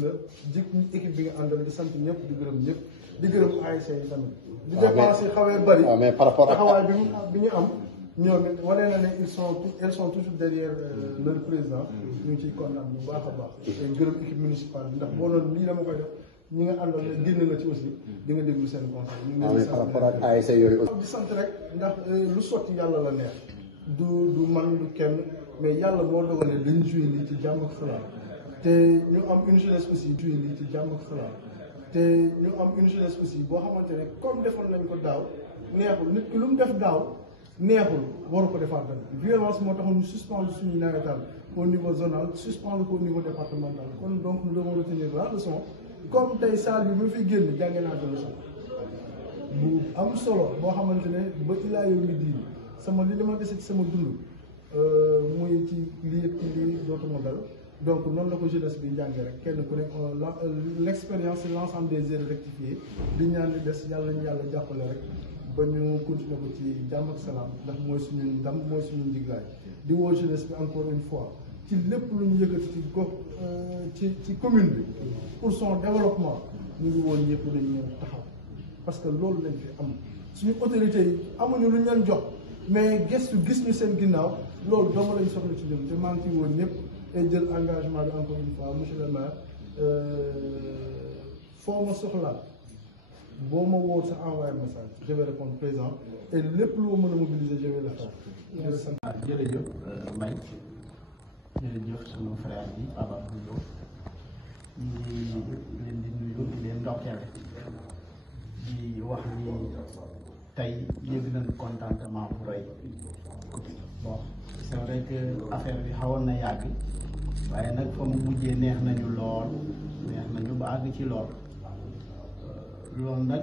ñu équipe bi nga àndal di sant ñëpp di gërëm ñëpp di gërëm ASC yi tamit di dépense yi xawee bëri mais par rapport taxawaay bi ñu am ñoom it wane na ne elles sont toujours derrière leur président ñu ngi ciy kontaan bu baax a baax te gërëm équipe municipale bi ndax boo doon lii dama koy def ñi nga àndal ne génn na ci aussi di nga déglu seen conseil ñu ngi leen di par rapport ak ASC yooyu aussi di sant rek ndax lu sotti yàlla la neex du man du kenn mais yàlla moo dogalee dañu joué lii ci jàmm ak salaam te ñu am une jeunesse aussi joué lii ci jàmm ak salaam te ñu am une jeunesse aussi boo xamante ne comme defoon nañ ko daaw neexul nit ki lu mu def daaw neexul waru ko defaat tamit violence moo taxoon ñu suspendre suñu nawetaan au niveau zonal suspendre ko au niveau départemental kon donc nous devons retenir la leçon comme tey salle bi ba fi génn jànge naa de leçon bu am solo boo xamante ne ba ilaa yow mi diini sama li dama dese ci sama dund muy ci lii ak ci lii dootuma dal donc noonu la ko jeunesse bi njàngee rek kenn ku ne l'expérience c'est l'ensemble des erreurs rectifiées di ñaan li des yàlla ñu yàlla jàppale rek ba ñu continuer ko ci jàmm ak salaam ndax mooy suñu ndam mooy suñu njiglaay di woo jeunesse bi encore une fois ci lépp lu ñu yëkkati ci gox ci commune bi pour son développement ñu ngi woon ñëpp nañu taxaw parce que loolu lañ fi am suñu autorités yi amuñu lu ñu leen jox mais gëstu gis ñu seen ginnaaw loolu dong lañ soxla ci ñun te maa ngi ciy woon ñëpp et jël engagement bi encore une fois monsieur le maire foo ma soxlaa boo ma woo sa envoyé message je vais répondre présent et lépp lu ma mën a mobiliser je vais le faire. jërëjëf Mbaye jërëjëf sunu frère bi Papa Ndoye ñu leen di nuyu di leen ndokkeel di wax ni tey yëg nañ contentement bu rëy bon c'est vrai que affaire bi xawoon na yàgg waaye nag fa mu mujjee neex nañu lool neex nañu ba àgg ci lool loolu nag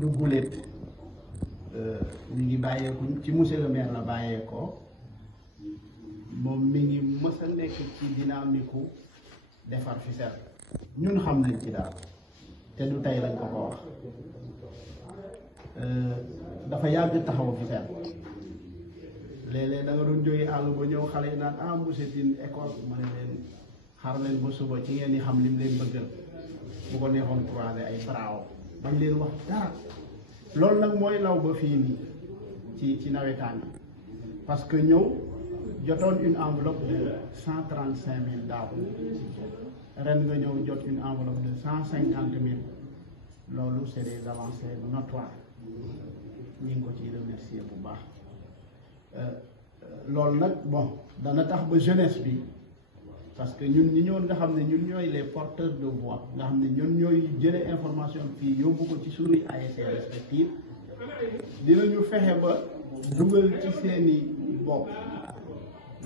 du guléet mi ngi bàyyeeku ci monsieur le maire la bàyyeekoo moom mi ngi mës a nekk ci dynamique defar Fissel ñun xam nañ ci daal te du tey lañ ko wax dafa yàgg taxaw Fissel léeg-léeg da nga doon jógee àll ba ñëw xale yi naan ah monsieur Tine école ma ne leen xaar leen ba suba ci ngeen di xam lim leen bëggal bu ko neexoon croiser ay bravo bañ leen wax dara loolu nag mooy law ba fii nii ci nawetaan yi parce que ñëw jotoon une enveloppe de 135 000 daaw ren nga ñëw jot une enveloppe de 150 000 loolu c'est des avancées notoires ñu ngi ko ciy remercier bu baax loolu nag bon dana tax ba jeunesse bi parce que ñun ñi ñoon nga xam ne ñun ñooy les porteurs de voix nga xam ne ñun ñooy jëlee information fii yóbbu ko ci suñuy ASC respective dinañu fexe ba dugal ci seeni bopp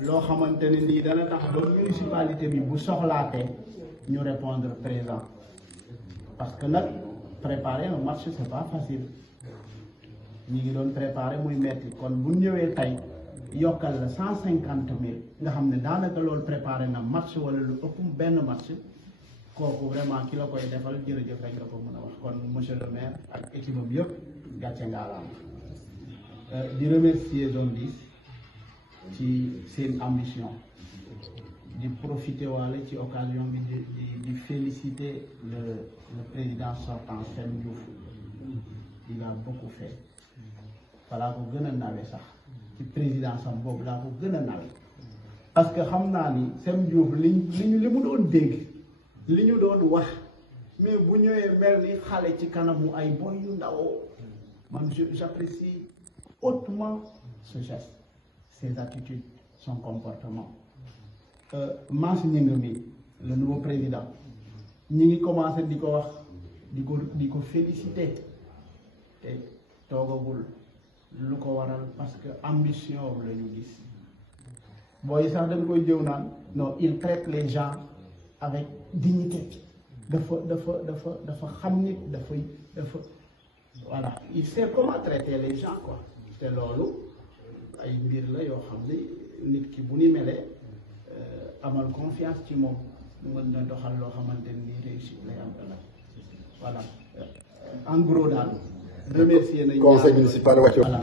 loo xamante ne nii dana tax ba municipalité bi bu soxlaatee ñu répondre présent parce que nag préparer un match c'est pas facile ñi ngi doon préparer muy metti kon bu ñëwee tey yokkal la 150 000 nga xam ne daanaka loolu préparé na match wala lu ëpp benn match kooku vraiment ki la koy defal jërëjëf rek la ko mën a wax kon monsieur le maire ak équipe am yëpp gàcce ngaalaam di remercier zone 10 ci seen ambition di profiter waale ci occasion bi di féliciter le président sortant Sène Diouf il a beaucoup fait falaa ko gën a nawe sax ci présidence am boobu laa ko gën a nawe parce que xam naa ni Sène Diouf li mu doon dégg li ñu doon wax mais bu ñëwee mel ni xale ci kanamu ay boy yu ndaw man j'apprécie hautement ce geste ses attitudes son comportement Mass Gningue mi le nouveau président ñi ngi commencé di ko wax di ko féliciter te toogagul lu ko waral parce que ambition la ñu gis booy sax dañ koy jëw naan non il traite les gens avec dignité dafa xam nit dafa voilà il sait comment traiter les gens quoi te loolu ay mbir la yoo xam ne nit ki bu ni melee amal confiance ci moom mën na doxal loo xamante ni réussite lay am ëllëg voilà en gros daal remercier nañ conseil municipal wàcc voilà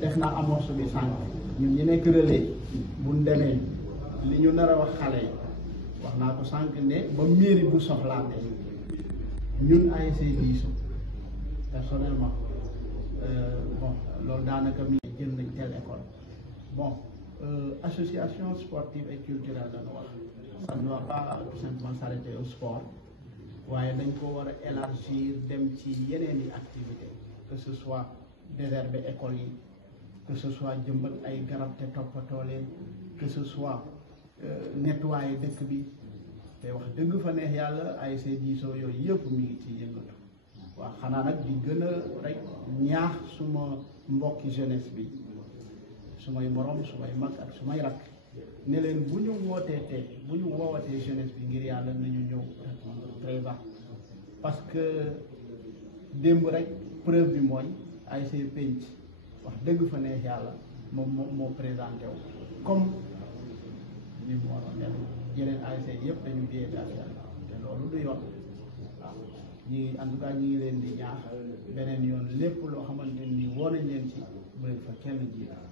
def naa amorce bi sànq ñun ñi nekk relais buñ demee li ñu nar a wax xale yi wax naa ko sànq ne ba mairie bu soxlaatee ñun ASC Disso personnellement bon loolu daanaka mi jël nañ telle école bon association sportive et culturelle dañu wax ça ne doit pas tout simplement s'arrêter au sport waaye dañ ko war a élargir dem ci yeneen i activités que ce soit désherber école yi que ce soit jëmbat ay garab te toppatoo leen que ce soit nettoyer dëkk bi te wax dëgg fa neex yàlla ASC Disso yooyu yëpp mi ngi ci yëngatu waaw xanaa nag di gën a rek ñaax suma mbokki jeunesse bi sumay morom sumay mag ak sumay rakk ne leen bu ñu woowatee jeunesse bi ngir yàlla nañu ñëw répondre présent parce que démb rek preuve bi mooy ASC Penc wax dëgg fa neex yàlla moom moo présenté wu comme ni mu waroon def yeneen ASC yëpp dañu dee affaire te loolu du yoon waaw ñi en tout cas ñi ngi leen di ñaax beneen yoon lépp loo xamante ni woo nañ leen ci bu leen fa kenn jiital.